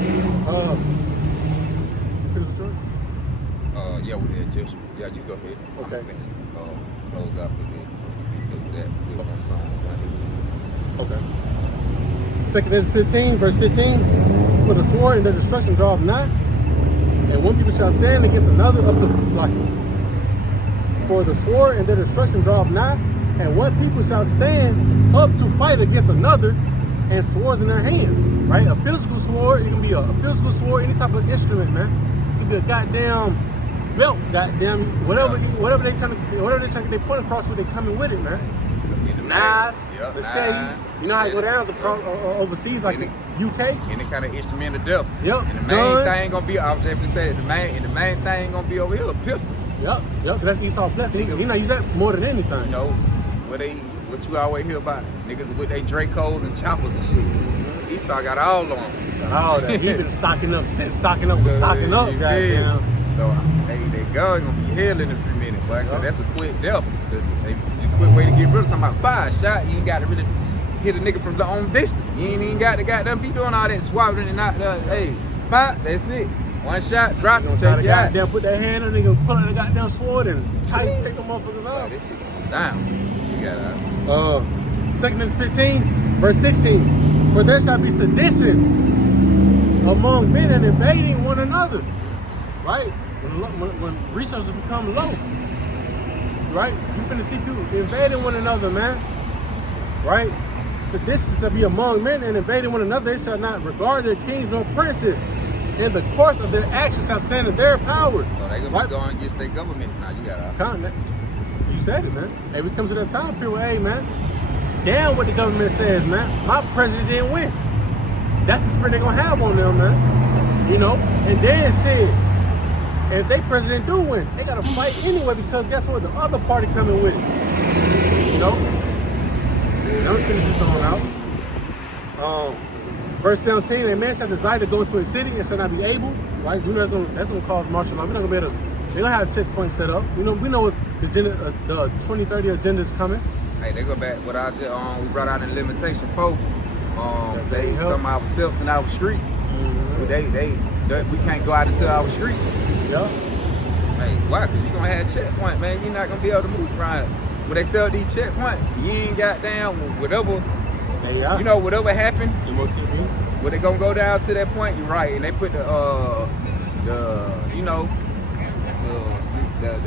Yeah, with the Egyptian. Yeah, you go ahead. Okay. Close up with it. You do that. We'll on song. Okay. 2 Corinthians 15, verse 15. For the sword and their destruction draweth not, and one people shall stand against another up to For the sword and their destruction draweth not, and one people shall stand up to fight against another, and swords in their hands. Right? A physical sword, it can be a physical sword, any type of instrument, man. It can be a goddamn belt, goddamn, whatever they they point across what they coming with it, man. The knives, machetes, you know how it go down overseas like the UK. Any kind of instrument of death. Yep. And the main thing gonna be, I was just gonna say, the main thing gonna be over here, a pistol. Yep. Cause that's Esau blessing. He not use that more than anything. What you always hear about niggas with their Dracos and choppers and shit. Esau got all on them. Got all that. He been stocking up, goddamn. So they gun gonna be hell in a few minutes, boy. That's a quick death. A quick way to get rid of somebody. Fire shot, you ain't got to really hit a nigga from the long distance. You ain't even got to goddamn be doing all that swapping and not hey, pop, that's it. One shot, drop it, take you out. Put that hand on nigga, pull out the goddamn sword and take them motherfuckers off. This shit goes down. You got 2 Corinthians 15, verse 16. For there shall be sedition among men and invading one another. Right? When resources become low, right? You finna see people invading one another, man. Right? Sedition shall be among men and invading one another. They shall not regard their kings nor princes. In the course of their actions shall stand in their power. So they gonna be going against their government. Now you gotta. You said it, man. Hey, we come to that time period. Hey, man. Damn what the government says, man. My president didn't win. That's the spirit they're gonna have on them, man. And then shit. And if they president do win, they gotta fight anyway because guess what? The other party coming with it. Let me finish this on out. Verse 17, a man shall desire to go into a city and shall not be able, right? That's gonna cause martial law. We're not gonna be able to, they're gonna have checkpoints set up. We know what's the 2030 agenda is coming. Hey, they go back what I just we brought out in limitation 4. Some of our steps in our street. We can't go out into our streets. Yeah. Hey, why? Because you're going to have a checkpoint, man. You're not going to be able to move around. When they sell these checkpoints, you ain't got down whatever, Yeah. you know, whatever happened, MOTB. when they going to go down to that point, you're right. And they put the you know, the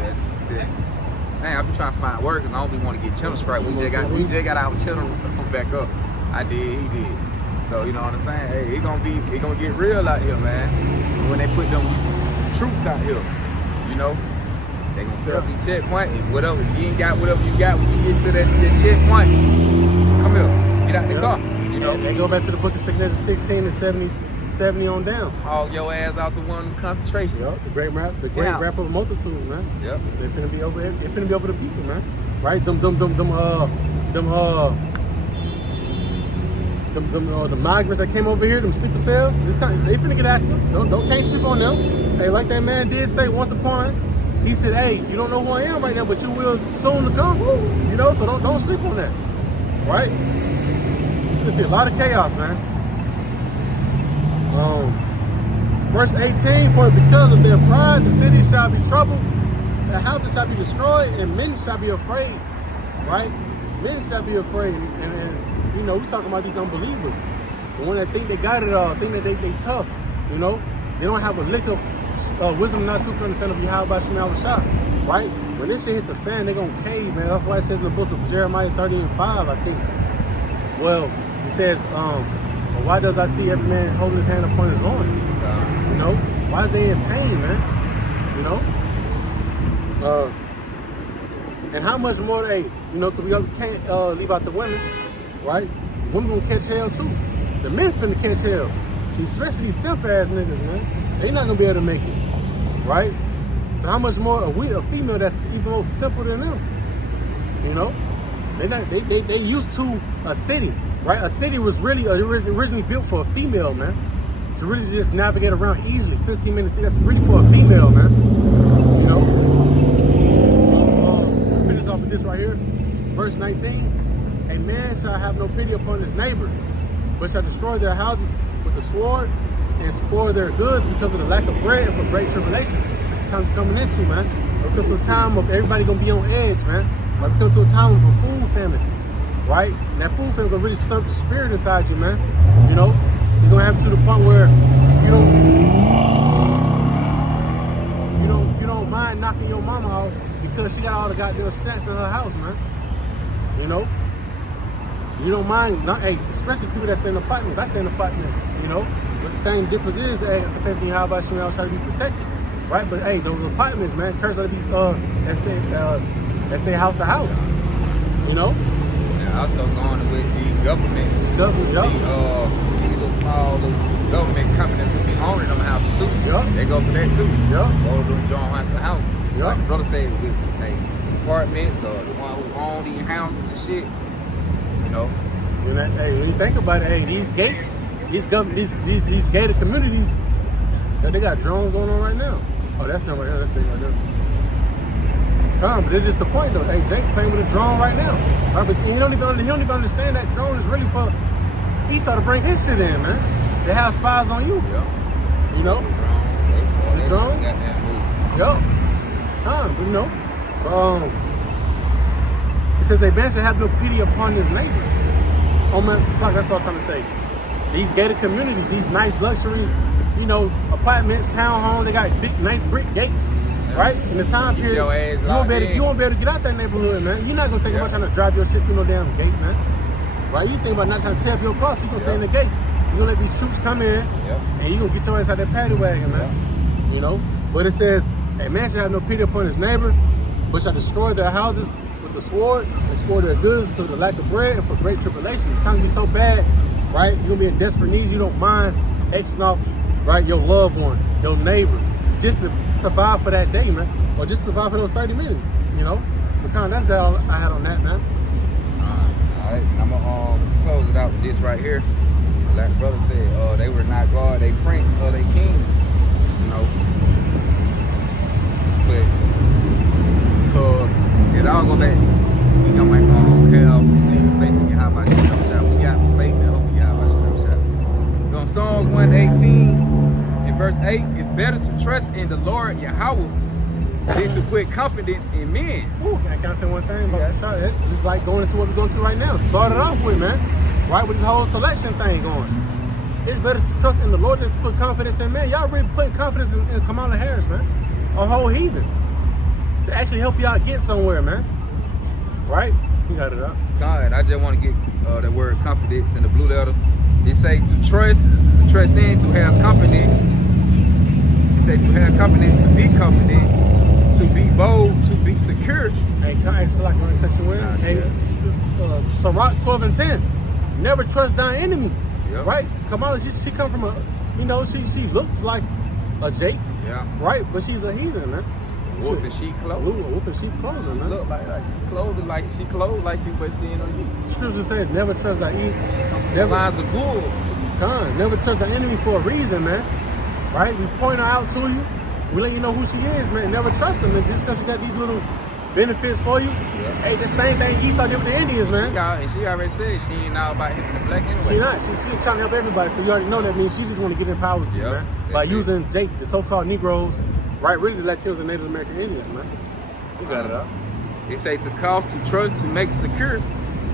man, I be trying to find words because I don't be want to get channel strike. We just got our channel back up. I did, he did. So you know what I'm saying? Hey, it gonna get real out here, man. When they put them troops out here, you know, they gonna set up these checkpoints and whatever. You ain't got whatever you got when you get to that checkpoint. Come here, get out the car. You know, they go back to the book of Signature 16 to 70 on down. Haul your ass out to one concentration. Yep, the great rap of the multitude, man. Yep. They finna be over here. They finna be over the people, man. Right? The migrants that came over here, them sleeper cells. This time they finna get active. Don't can't sleep on them. Hey, like that man did say once upon, he said, "Hey, you don't know who I am right now, but you will soon to come." You know, so don't sleep on that. Right? You see a lot of chaos, man. Verse 18, for because of their pride, the city shall be troubled, the houses shall be destroyed, and men shall be afraid. Right? Men shall be afraid. And you know, we talking about these unbelievers. The one that think they got it all, think that they tough. You know? They don't have a lick of wisdom, not truth, understanding of Yahweh Shema Shah. Right? When this shit hit the fan, they gonna cave, man. That's why it says in the book of Jeremiah 30:5, I think. Well, it says, but why does I see every man holding his hand upon his loins? You know? Why are they in pain, man? You know? And how much more they, you know, because we can't leave out the women, right? Women gonna catch hell too. The men finna catch hell. Especially these simp-ass niggas, man. They not gonna be able to make it, right? So how much more a female that's even more simple than them? You know? They used to a city, right? A city was really originally built for a female, man. To really just navigate around easily. 15 minutes, that's really for a female, man. You know? Finish off with this right here. Verse 19. A man shall have no pity upon his neighbor, but shall destroy their houses with the sword and spoil their goods because of the lack of bread and for great tribulation. That's the time it's coming into, man. We come to a time of everybody gonna be on edge, man. Like we come to a time of a food famine, right? And that food famine gonna really stir up the spirit inside you, man. You know? You're gonna have to the point where you don't mind knocking your mama off because she got all the goddamn snacks in her house, man. You know? You don't mind, hey, especially people that stay in apartments. I stay in an apartment, you know? But the thing, the difference is, hey, the fact how about you try to be protected, right? But hey, those apartments, man, curse of these that stay house to house, you know? And also going with the government. Small little government companies who be owning them houses too. Yep. They go for that too. Yep. Go to them joint the house. Yep. Like the brother said, with apartments or the one who own these houses and shit. You know. Hey, when you think about it, hey, these gates, these gated communities, they got drones going on right now. Oh, that's not right there. That's right there. But it's just the point though. Hey, Jake playing with a drone right now. Right, but he don't even understand that drone is really for Esau to bring his shit in, man. They have spies on you. Yeah. You know? The drone? Yeah. But you know. It says a man should have no pity upon his neighbor. Oh man, that's what I'm trying to say. These gated communities, these nice luxury, you know, apartments, townhomes, they got big, nice brick gates. Right? In the time period, you won't be able to get out that neighborhood, man. You're not gonna think about trying to drive your shit through no damn gate, man. Right? You think about not trying to tear up your car, so you're gonna stay in the gate. You're gonna let these troops come in, and you're gonna get your ass out that paddy wagon, man. You know? But it says, a man should have no pity upon his neighbor, but shall destroy their houses with the sword and spoil their goods because of the lack of bread and for great tribulation. It's time to be so bad, right? You're gonna be in desperate needs, you don't mind Xing off, right, your loved one, your neighbor, just to survive for that day, man. Or just survive for those 30 minutes, you know? But kind of, that's all I had on that, man. Alright, I'm gonna close it out with this right here. Like the brother said, they were not God, they prince or they kings, you know. But because it all go back, we gonna have faith in Yahweh Shah. We got faith in Yahweh Shah. On Psalms 118 and verse verse 8, it's better to trust in the Lord Yahweh than to put confidence in men. Ooh, can I say one thing about that shot? It's just like going into what we're going to right now. Started off with, man, right, with this whole selection thing going. It's better to trust in the Lord than to put confidence in man. Y'all really putting confidence in Kamala Harris, man. A whole heathen. To actually help y'all get somewhere, man. Right? You got it up. God, I just want to get the word confidence in the blue letter. It say to trust in, to have confidence. It say to have confidence, to be confident, to be bold, to be secure. Hey, so like, I'm cut you in. Hey, Sirach 12 and 10. Never trust thy enemy. Yep. Right? Kamala, she come from a, you know, she looks like a Jake. Yeah. Right? But she's a heathen, man. Whooping sheep clothes. Whooping sheep clothes, man. Look like she clothed like you, but she ain't on you. Scripture says never trust thy enemy. Never Lines of bull. never trust the enemy for a reason, man. Right? We point her out to you. We let you know who she is, man. Never trust them. And just because she got these little benefits for you. Yeah. Hey, the same thing Esau did with the Indians, man. She already said she ain't all about hitting the black anyway. She not. She's trying to help everybody. So you already know that means she just want to get in power, man. By using Jake, the so-called Negroes, right? Really the Latinos and Native American Indians, man. You got it up. They say to cause, to trust, to make secure.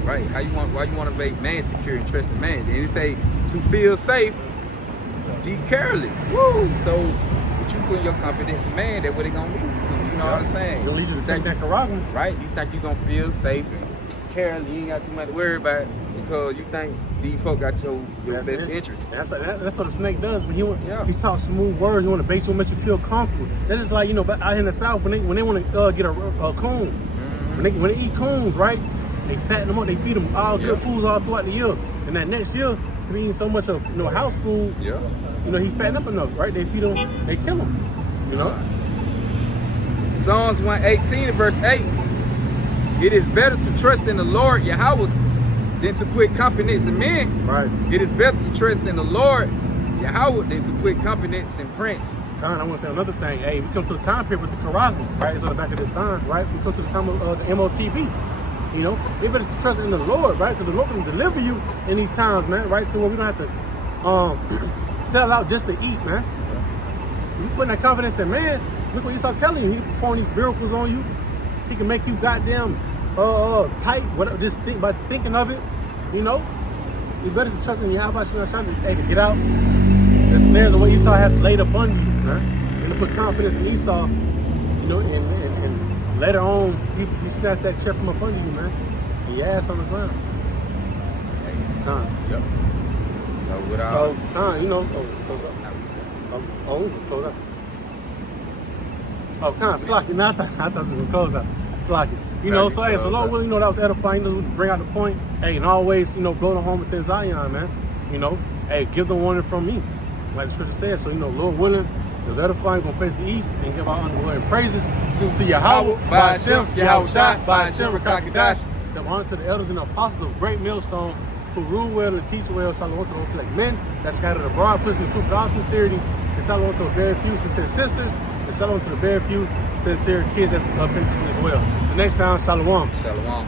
Right? Why you want to make man secure and trust the man? Then they say to feel safe, be careless. Woo! So what you put your confidence in man, that's what they gonna lead you to. You know what I'm saying? It'll lead you to take that Carragher. Right? You think you gonna feel safe and careless, you ain't got too much to worry about because you think these folk got your best interest. That's what a snake does. When he's talking smooth words, he want to bait you and make you feel comfortable. That is like, you know, out in the South when they want to get a coon, when they eat coons, right? They fatten them up, they feed them all good foods all throughout the year. And that next year, they're eating so much of house food. Yeah. You know, he fatten up enough, right? They feed them, they kill them. You know. Psalms 118 verse 8. It is better to trust in the Lord Yahweh than to put confidence in men. Right. It is better to trust in the Lord Yahweh than to put confidence in prince. Con, I want to say another thing. Hey, we come to a time period with the Carragher, right? It's on the back of this sign, right? We come to the time of the MOTB. You know, they better trust in the Lord, right? Because the Lord can deliver you in these times, man, right? So where we don't have to sell out just to eat, man. You putting that confidence in man. Look what he start telling you. He can perform these miracles on you. He can make you goddamn tight. Whatever. Just think by thinking of it. You know, you better trust in you. How about you trying to get out? The snares of what Esau had laid upon you, right? And to put confidence in Esau, you know, and later on, you snatch that chair from up under you, man. And your ass on the ground. Con. Yep. So without. You know, close up. Oh, kind of slocky. Now I thought it was going to close out. Slocky. You know, so hey, so Lord willing, you know, that was edifying, you know, bring out the point. Hey, and always, you know, blow the home within Zion, man. You know, hey, give them warning from me. Like the scripture says. So, you know, Lord willing, the edifying going to face the east and give our honor and praises to Yahweh, by Hashem, Yahweh Shai, by Hashem, Rakakadash. The honor to the elders and the apostles of Great Millstone who rule well and teach well. Shalom to those like men that scattered abroad, pushing the truth with all sincerity. And shalom to the very few sincere sisters. And shalom to the very few sincere kids that's up in as well. The next time, shalom. Shalom.